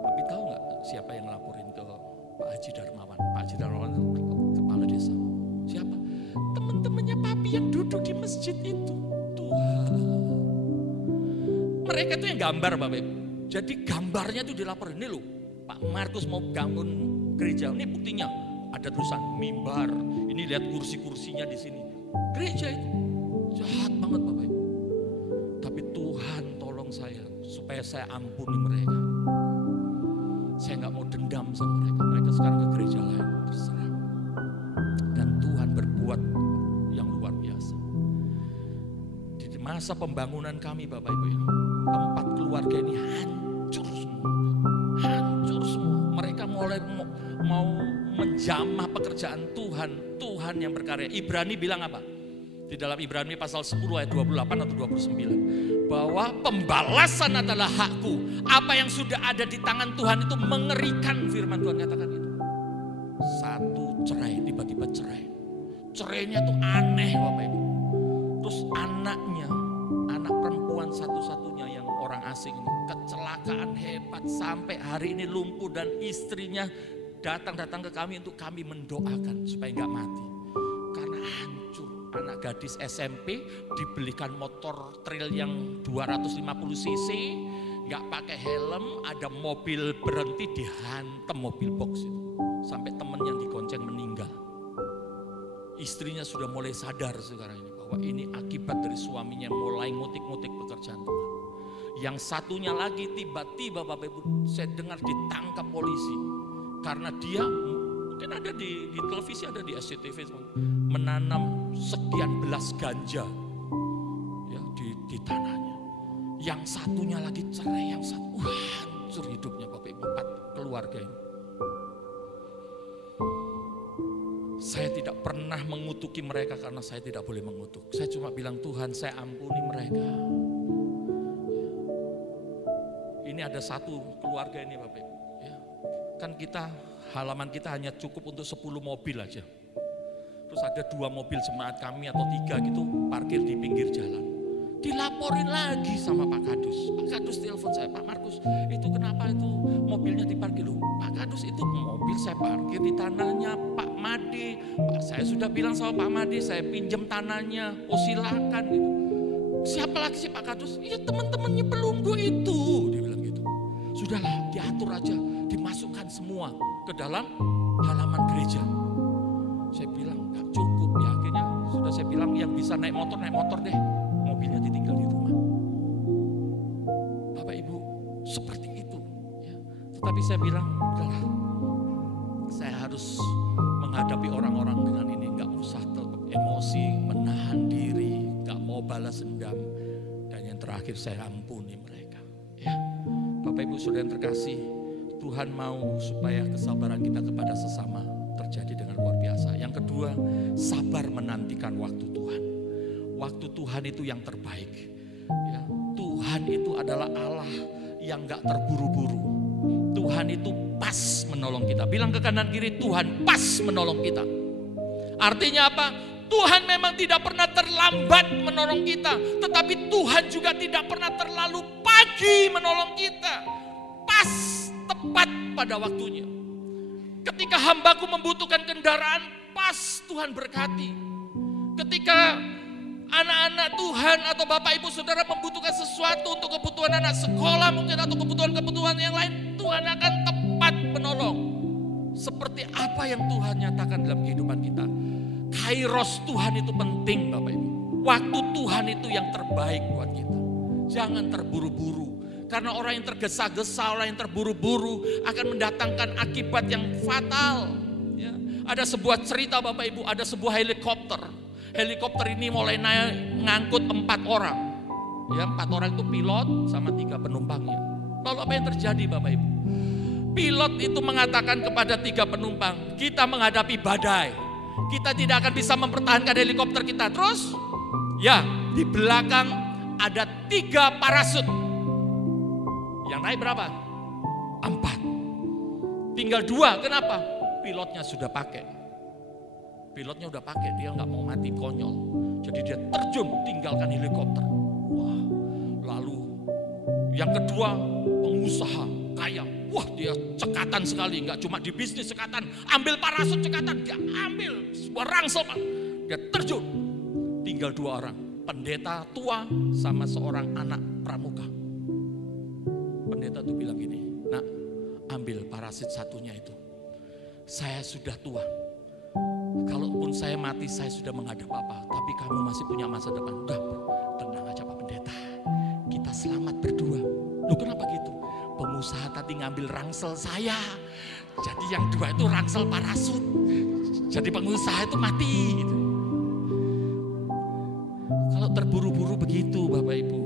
Papi tahu nggak siapa yang laporin ke Pak Haji Darmawan? Pak Haji Darmawan kepala desa. Siapa? Teman-temannya Papi yang duduk di masjid itu. Tuhan. Mereka itu yang gambar Bapak Ibu. Jadi gambarnya itu dilaporin. Ini loh, Pak Markus mau bangun gereja. Ini buktinya. Ada tulisan mimbar. Ini lihat kursi-kursinya di sini. Gereja itu. Jahat banget Bapak Ibu. Tapi Tuhan tolong saya supaya saya ampuni mereka. Saya nggak mau dendam sama mereka. Mereka sekarang ke gereja lain, terserah. Dan Tuhan berbuat yang luar biasa. Di masa pembangunan kami Bapak Ibu ya, 4 keluarga ini hancur semua. Hancur semua. Mereka mulai mau menjamah pekerjaan Tuhan. Tuhan yang berkarya. Ibrani bilang apa? Di dalam Ibrani pasal 10 ayat 28 atau 29. Bahwa pembalasan adalah hakku. Apa yang sudah ada di tangan Tuhan itu mengerikan, firman Tuhan katakan itu. Satu cerai, tiba-tiba cerai. Cerainya tuh aneh Bapak Ibu. Terus anaknya, anak perempuan satu-satunya yang orang asing ini, kecelakaan hebat sampai hari ini lumpuh dan istrinya datang ke kami untuk kami mendoakan supaya nggak mati. Karena hancur. Anak gadis SMP dibelikan motor trail yang 250 cc, nggak pakai helm, ada mobil berhenti dihantam mobil box itu, sampai temen yang digonceng meninggal. Istrinya sudah mulai sadar sekarang ini bahwa ini akibat dari suaminya mulai ngutik-ngutik pekerjaan Tuhan. Yang satunya lagi tiba-tiba Bapak Ibu saya dengar ditangkap polisi karena dia mungkin ada di televisi, ada di SCTV, menanam sekian belas ganja ya, di tanahnya. Yang satunya lagi cerai, yang satu hancur hidupnya Bapak Ibu, 4 keluarga ini. Saya tidak pernah mengutuki mereka karena saya tidak boleh mengutuk. Saya cuma bilang Tuhan saya ampuni mereka. Ini ada satu keluarga ini Bapak Ibu. Ya. Kan kita halaman kita hanya cukup untuk 10 mobil aja. Terus ada 2 mobil jemaat kami atau 3 gitu parkir di pinggir jalan. Dilaporin lagi sama Pak Kadus. Pak Kadus telepon saya, Pak Markus itu kenapa itu mobilnya diparkir? Loh, Pak Kadus itu mobil saya parkir di tanahnya Pak Made. Saya sudah bilang sama Pak Made saya pinjam tanahnya, oh silakan gitu. Siapa lagi sih Pak Kadus? Iya teman-temannya Pelunggu itu, dia bilang gitu. Sudahlah diatur aja, dimasukkan semua ke dalam halaman gereja. Saya bilang gak cukup ya, akhirnya sudah saya bilang yang bisa naik motor deh, mobilnya ditinggal di rumah. Bapak Ibu seperti itu ya. Tetapi saya bilang udahlah, saya harus menghadapi orang-orang dengan ini, gak usah emosi, menahan diri, gak mau balas dendam, dan yang terakhir saya ampuni mereka ya. Bapak Ibu Saudara yang terkasih, Tuhan mau supaya kesabaran kita kepada sesama terjadi dengan luar biasa. Yang kedua, sabar menantikan waktu Tuhan. Waktu Tuhan itu yang terbaik. Ya, Tuhan itu adalah Allah yang gak terburu-buru. Tuhan itu pas menolong kita. Bilang ke kanan kiri, Tuhan pas menolong kita. Artinya apa? Tuhan memang tidak pernah terlambat menolong kita. Tetapi Tuhan juga tidak pernah terlalu pagi menolong kita. Pas, tepat pada waktunya. Ketika hambaku membutuhkan kendaraan, pas Tuhan berkati. Ketika anak-anak Tuhan atau Bapak Ibu Saudara membutuhkan sesuatu untuk kebutuhan anak sekolah mungkin atau kebutuhan-kebutuhan yang lain, Tuhan akan tepat menolong. Seperti apa yang Tuhan nyatakan dalam kehidupan kita. Kairos Tuhan itu penting Bapak Ibu. Waktu Tuhan itu yang terbaik buat kita. Jangan terburu-buru. Karena orang yang tergesa-gesa, orang yang terburu-buru akan mendatangkan akibat yang fatal. Ya. Ada sebuah cerita Bapak Ibu, ada sebuah helikopter. Helikopter ini mulai naik ngangkut 4 orang. Ya, 4 orang itu pilot sama 3 penumpangnya. Lalu apa yang terjadi Bapak Ibu? Pilot itu mengatakan kepada 3 penumpang, kita menghadapi badai. Kita tidak akan bisa mempertahankan helikopter kita. Terus, ya di belakang ada 3 parasut. Yang naik berapa? 4. Tinggal 2, kenapa? Pilotnya sudah pakai. Pilotnya udah pakai, dia nggak mau mati konyol. Jadi dia terjun, tinggalkan helikopter. Wah, lalu yang kedua pengusaha kaya. Wah, dia cekatan sekali, nggak cuma di bisnis cekatan, ambil parasut cekatan, dia ambil sebuah rangsel, dia terjun. tinggal 2 orang, pendeta tua sama seorang anak pramuka. Pendeta tuh bilang gini, nak, ambil parasit satunya itu. Saya sudah tua, kalaupun saya mati saya sudah menghadap Bapak, tapi kamu masih punya masa depan. Udah, tenang aja Pak Pendeta, kita selamat berdua. Loh kenapa gitu? Pengusaha tadi ngambil rangsel saya, jadi yang 2 itu rangsel parasut, jadi pengusaha itu mati gitu. Kalau terburu-buru begitu Bapak Ibu,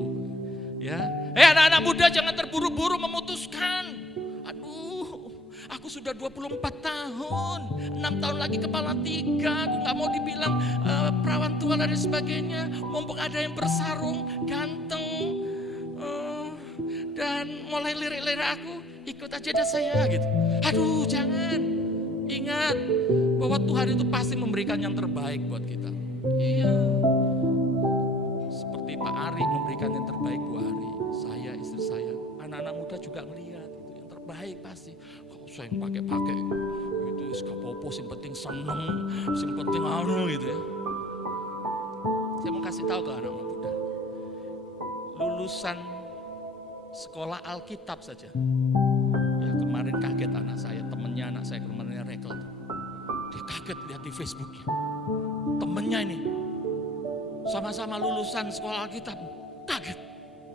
ya. Anak-anak muda jangan terburu-buru memutuskan. Aduh, aku sudah 24 tahun, 6 tahun lagi kepala 3, aku gak mau dibilang perawan tua dan sebagainya. Mumpung ada yang berserung, ganteng, dan mulai lirik-lirik aku, ikut aja dah saya gitu. Aduh jangan, ingat bahwa Tuhan itu pasti memberikan yang terbaik buat kita. Iya, seperti Pak Ari memberikan yang terbaik Bu Ari, saya, istri saya, anak-anak muda juga melihat yang terbaik pasti. Kalau saya yang pakai-pakai itu skapopo, yang penting seneng, yang penting gitu ya. Saya mau kasih tahu ke anak-anak muda, lulusan sekolah Alkitab saja. Ya kemarin kaget anak saya, temennya anak saya kemarin rekel. Dia kaget lihat di Facebooknya. Temennya ini sama-sama lulusan sekolah Alkitab. Kaget.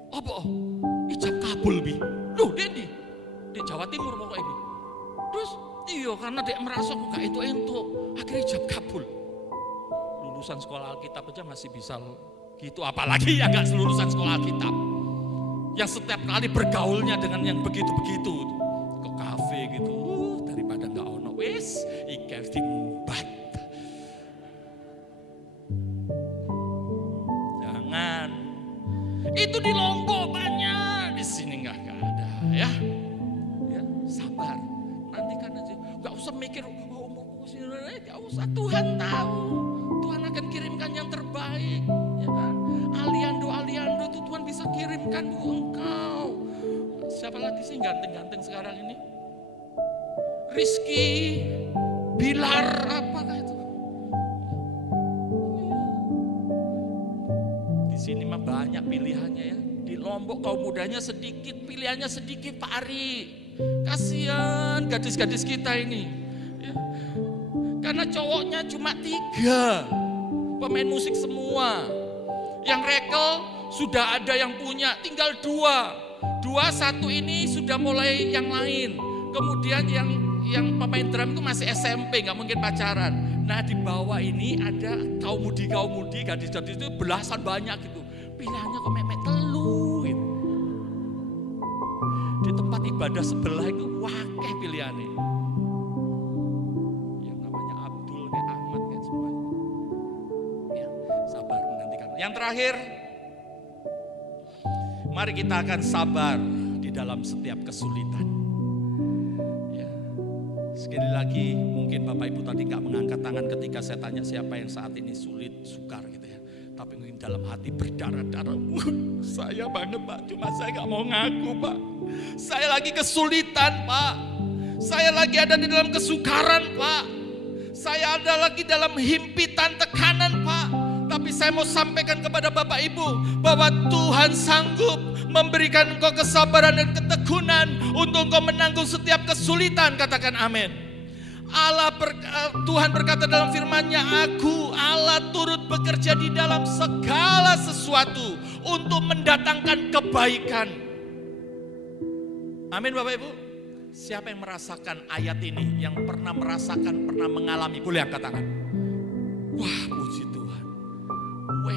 Apa? Ijab kabul bi. Loh dia di Jawa Timur pokoknya ini. Terus iya karena dia merasa kok itu entuk, akhirnya ijab kabul. Lulusan sekolah Alkitab aja masih bisa gitu, apalagi yang gak lulusan sekolah Alkitab. Yang setiap kali bergaulnya dengan yang begitu-begitu, ke kafe gitu, daripada nggak ono wis iki dimbat. Jangan. Itu di Lombok banyak, di sini nggak ada ya. Ya, sabar. Nanti kan aja, nggak usah mikir mau sini, nggak usah. Tuhan tahu, Tuhan akan kirimkan yang terbaik. Ya kan? Aliando itu Tuhan bisa kirimkan buat engkau. Siapa lagi sih ganteng-ganteng sekarang ini? Rizky, Bilar, apakah itu? Di sini mah banyak pilihannya ya. Di Lombok kaum mudanya sedikit, pilihannya sedikit Pak Ari. Kasihan gadis-gadis kita ini. Ya. Karena cowoknya cuma 3, pemain musik semua. Yang rekel sudah ada yang punya, tinggal 2, 1 ini sudah mulai yang lain. Kemudian yang pemain drum itu masih SMP, nggak mungkin pacaran. Nah di bawah ini ada kaum mudi, gadis-gadis itu belasan banyak gitu. Pilihannya kok memek telu gitu. Di tempat ibadah sebelah itu wakeh pilihannya. Yang namanya Abdul, kayak Ahmad, kayak semuanya. Ya, sabar menantikan. Yang terakhir, mari kita akan sabar di dalam setiap kesulitan. Ya. Sekali lagi, mungkin Bapak Ibu tadi gak mengangkat tangan ketika saya tanya siapa yang saat ini sulit, sukar gitu ya. Tapi mungkin dalam hati berdarah-darah, saya banget Pak, cuma saya gak mau ngaku Pak. Saya lagi kesulitan Pak. Saya lagi ada di dalam kesukaran Pak. Saya ada lagi dalam himpitan tekanan Pak. Tapi saya mau sampaikan kepada Bapak Ibu bahwa Tuhan sanggup memberikan engkau kesabaran dan ketekunan untuk engkau menanggung setiap kesulitan. Katakan amin. Tuhan berkata dalam firman-Nya, Aku Allah turut bekerja di dalam segala sesuatu untuk mendatangkan kebaikan. Amin Bapak Ibu. Siapa yang merasakan ayat ini, yang pernah merasakan, pernah mengalami, boleh angkat tangan. Wah puji Tuhan.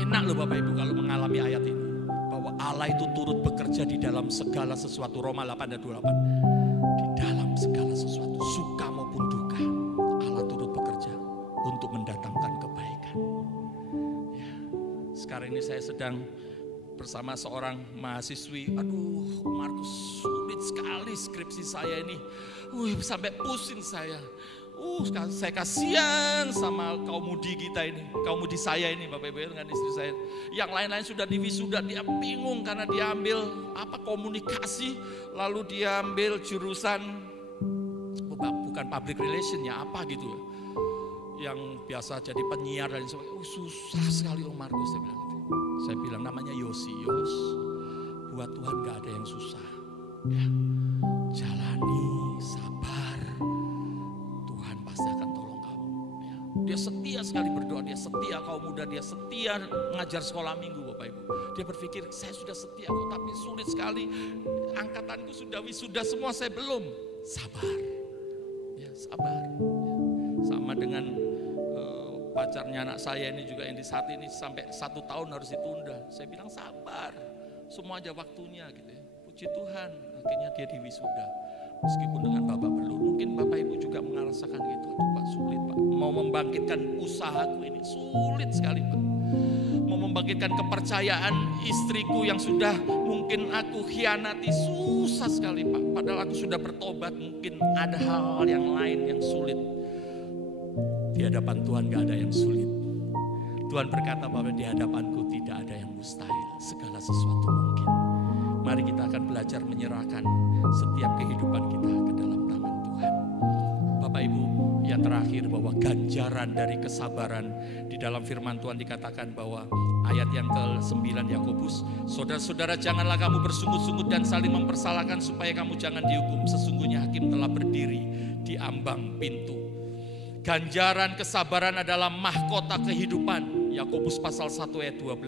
Enak loh Bapak Ibu kalau mengalami ayat ini. Bahwa Allah itu turut bekerja di dalam segala sesuatu. Roma 8 dan 28. Di dalam segala sesuatu, suka maupun duka, Allah turut bekerja untuk mendatangkan kebaikan. Ya. Sekarang ini saya sedang bersama seorang mahasiswi. Aduh Markus, sulit sekali skripsi saya ini. Sampai pusing saya. Saya kasihan sama kaum mudi kita ini, kaum mudi saya ini Bapak Ibu dengan istri saya. Yang lain-lain sudah diwisuda, dia bingung karena dia ambil komunikasi, lalu dia ambil jurusan bukan public relation ya apa gitu. yang biasa jadi penyiar dan sebagainya. Susah sekali Om Markus, saya bilang gitu. Saya bilang namanya Yosi, Yos, buat Tuhan gak ada yang susah. Ya, jalani, sabar, Tuhan pasti akan tolong kamu. Ya, dia setia sekali berdoa, dia setia kaum muda, dia setia ngajar sekolah minggu Bapak Ibu. Dia berpikir saya sudah setia kok, tapi sulit sekali. Angkatanku sudah wisuda semua, saya belum. Sabar, ya sabar. Ya. Sama dengan pacarnya anak saya ini juga yang di saat ini sampai 1 tahun harus ditunda. Saya bilang sabar, semua aja waktunya gitu ya. Puji Tuhan, akhirnya dia di wisuda. Meskipun dengan Bapak belum, mungkin Bapak Ibu juga merasakan gitu. Aduh Pak, sulit Pak, mau membangkitkan usahaku ini sulit sekali Pak. Mau membangkitkan kepercayaan istriku yang sudah mungkin aku khianati susah sekali Pak. Padahal aku sudah bertobat, mungkin ada hal-hal yang lain yang sulit. Di hadapan Tuhan gak ada yang sulit. Tuhan berkata bahwa di hadapanku tidak ada yang mustahil. Segala sesuatu mungkin. Mari kita akan belajar menyerahkan setiap kehidupan kita ke dalam tangan Tuhan. Bapak Ibu, yang terakhir bahwa ganjaran dari kesabaran. Di dalam firman Tuhan dikatakan bahwa ayat yang ke-9 Yakobus, saudara-saudara janganlah kamu bersungut-sungut dan saling mempersalahkan supaya kamu jangan dihukum. Sesungguhnya hakim telah berdiri di ambang pintu. Ganjaran kesabaran adalah mahkota kehidupan. Yakobus pasal 1 ayat 12.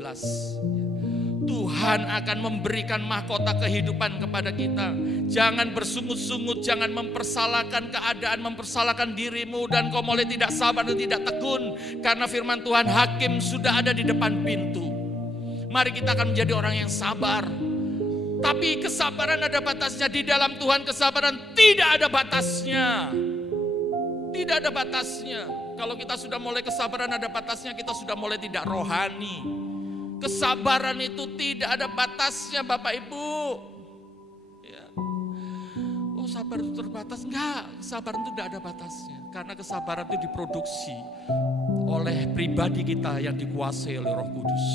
Tuhan akan memberikan mahkota kehidupan kepada kita. Jangan bersungut-sungut, jangan mempersalahkan keadaan, mempersalahkan dirimu dan kau mulai tidak sabar dan tidak tekun. Karena firman Tuhan hakim sudah ada di depan pintu. Mari kita akan menjadi orang yang sabar. Tapi kesabaran ada batasnya. Di dalam Tuhan kesabaran tidak ada batasnya. Tidak ada batasnya. Kalau kita sudah mulai kesabaran ada batasnya, kita sudah mulai tidak rohani. Kesabaran itu tidak ada batasnya Bapak Ibu. Ya. Oh sabar itu terbatas. Enggak, kesabaran itu tidak ada batasnya. Karena kesabaran itu diproduksi oleh pribadi kita yang dikuasai oleh Roh Kudus.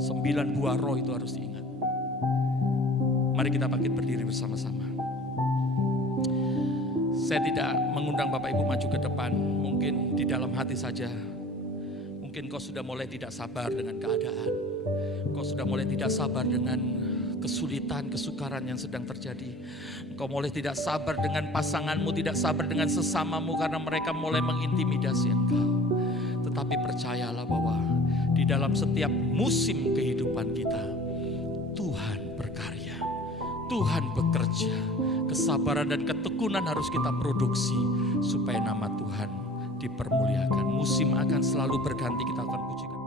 9 buah roh itu harus diingat. Mari kita bangkit berdiri bersama-sama. Saya tidak mengundang Bapak Ibu maju ke depan, mungkin di dalam hati saja. Mungkin kau sudah mulai tidak sabar dengan keadaan. Kau sudah mulai tidak sabar dengan kesulitan, kesukaran yang sedang terjadi. Kau mulai tidak sabar dengan pasanganmu, tidak sabar dengan sesamamu karena mereka mulai mengintimidasi engkau. Tetapi percayalah bahwa di dalam setiap musim kehidupan kita, Tuhan berkarya, Tuhan bekerja. Kesabaran dan ketekunan harus kita produksi supaya nama Tuhan dipermuliakan. Musim akan selalu berganti, kita akan pujikan.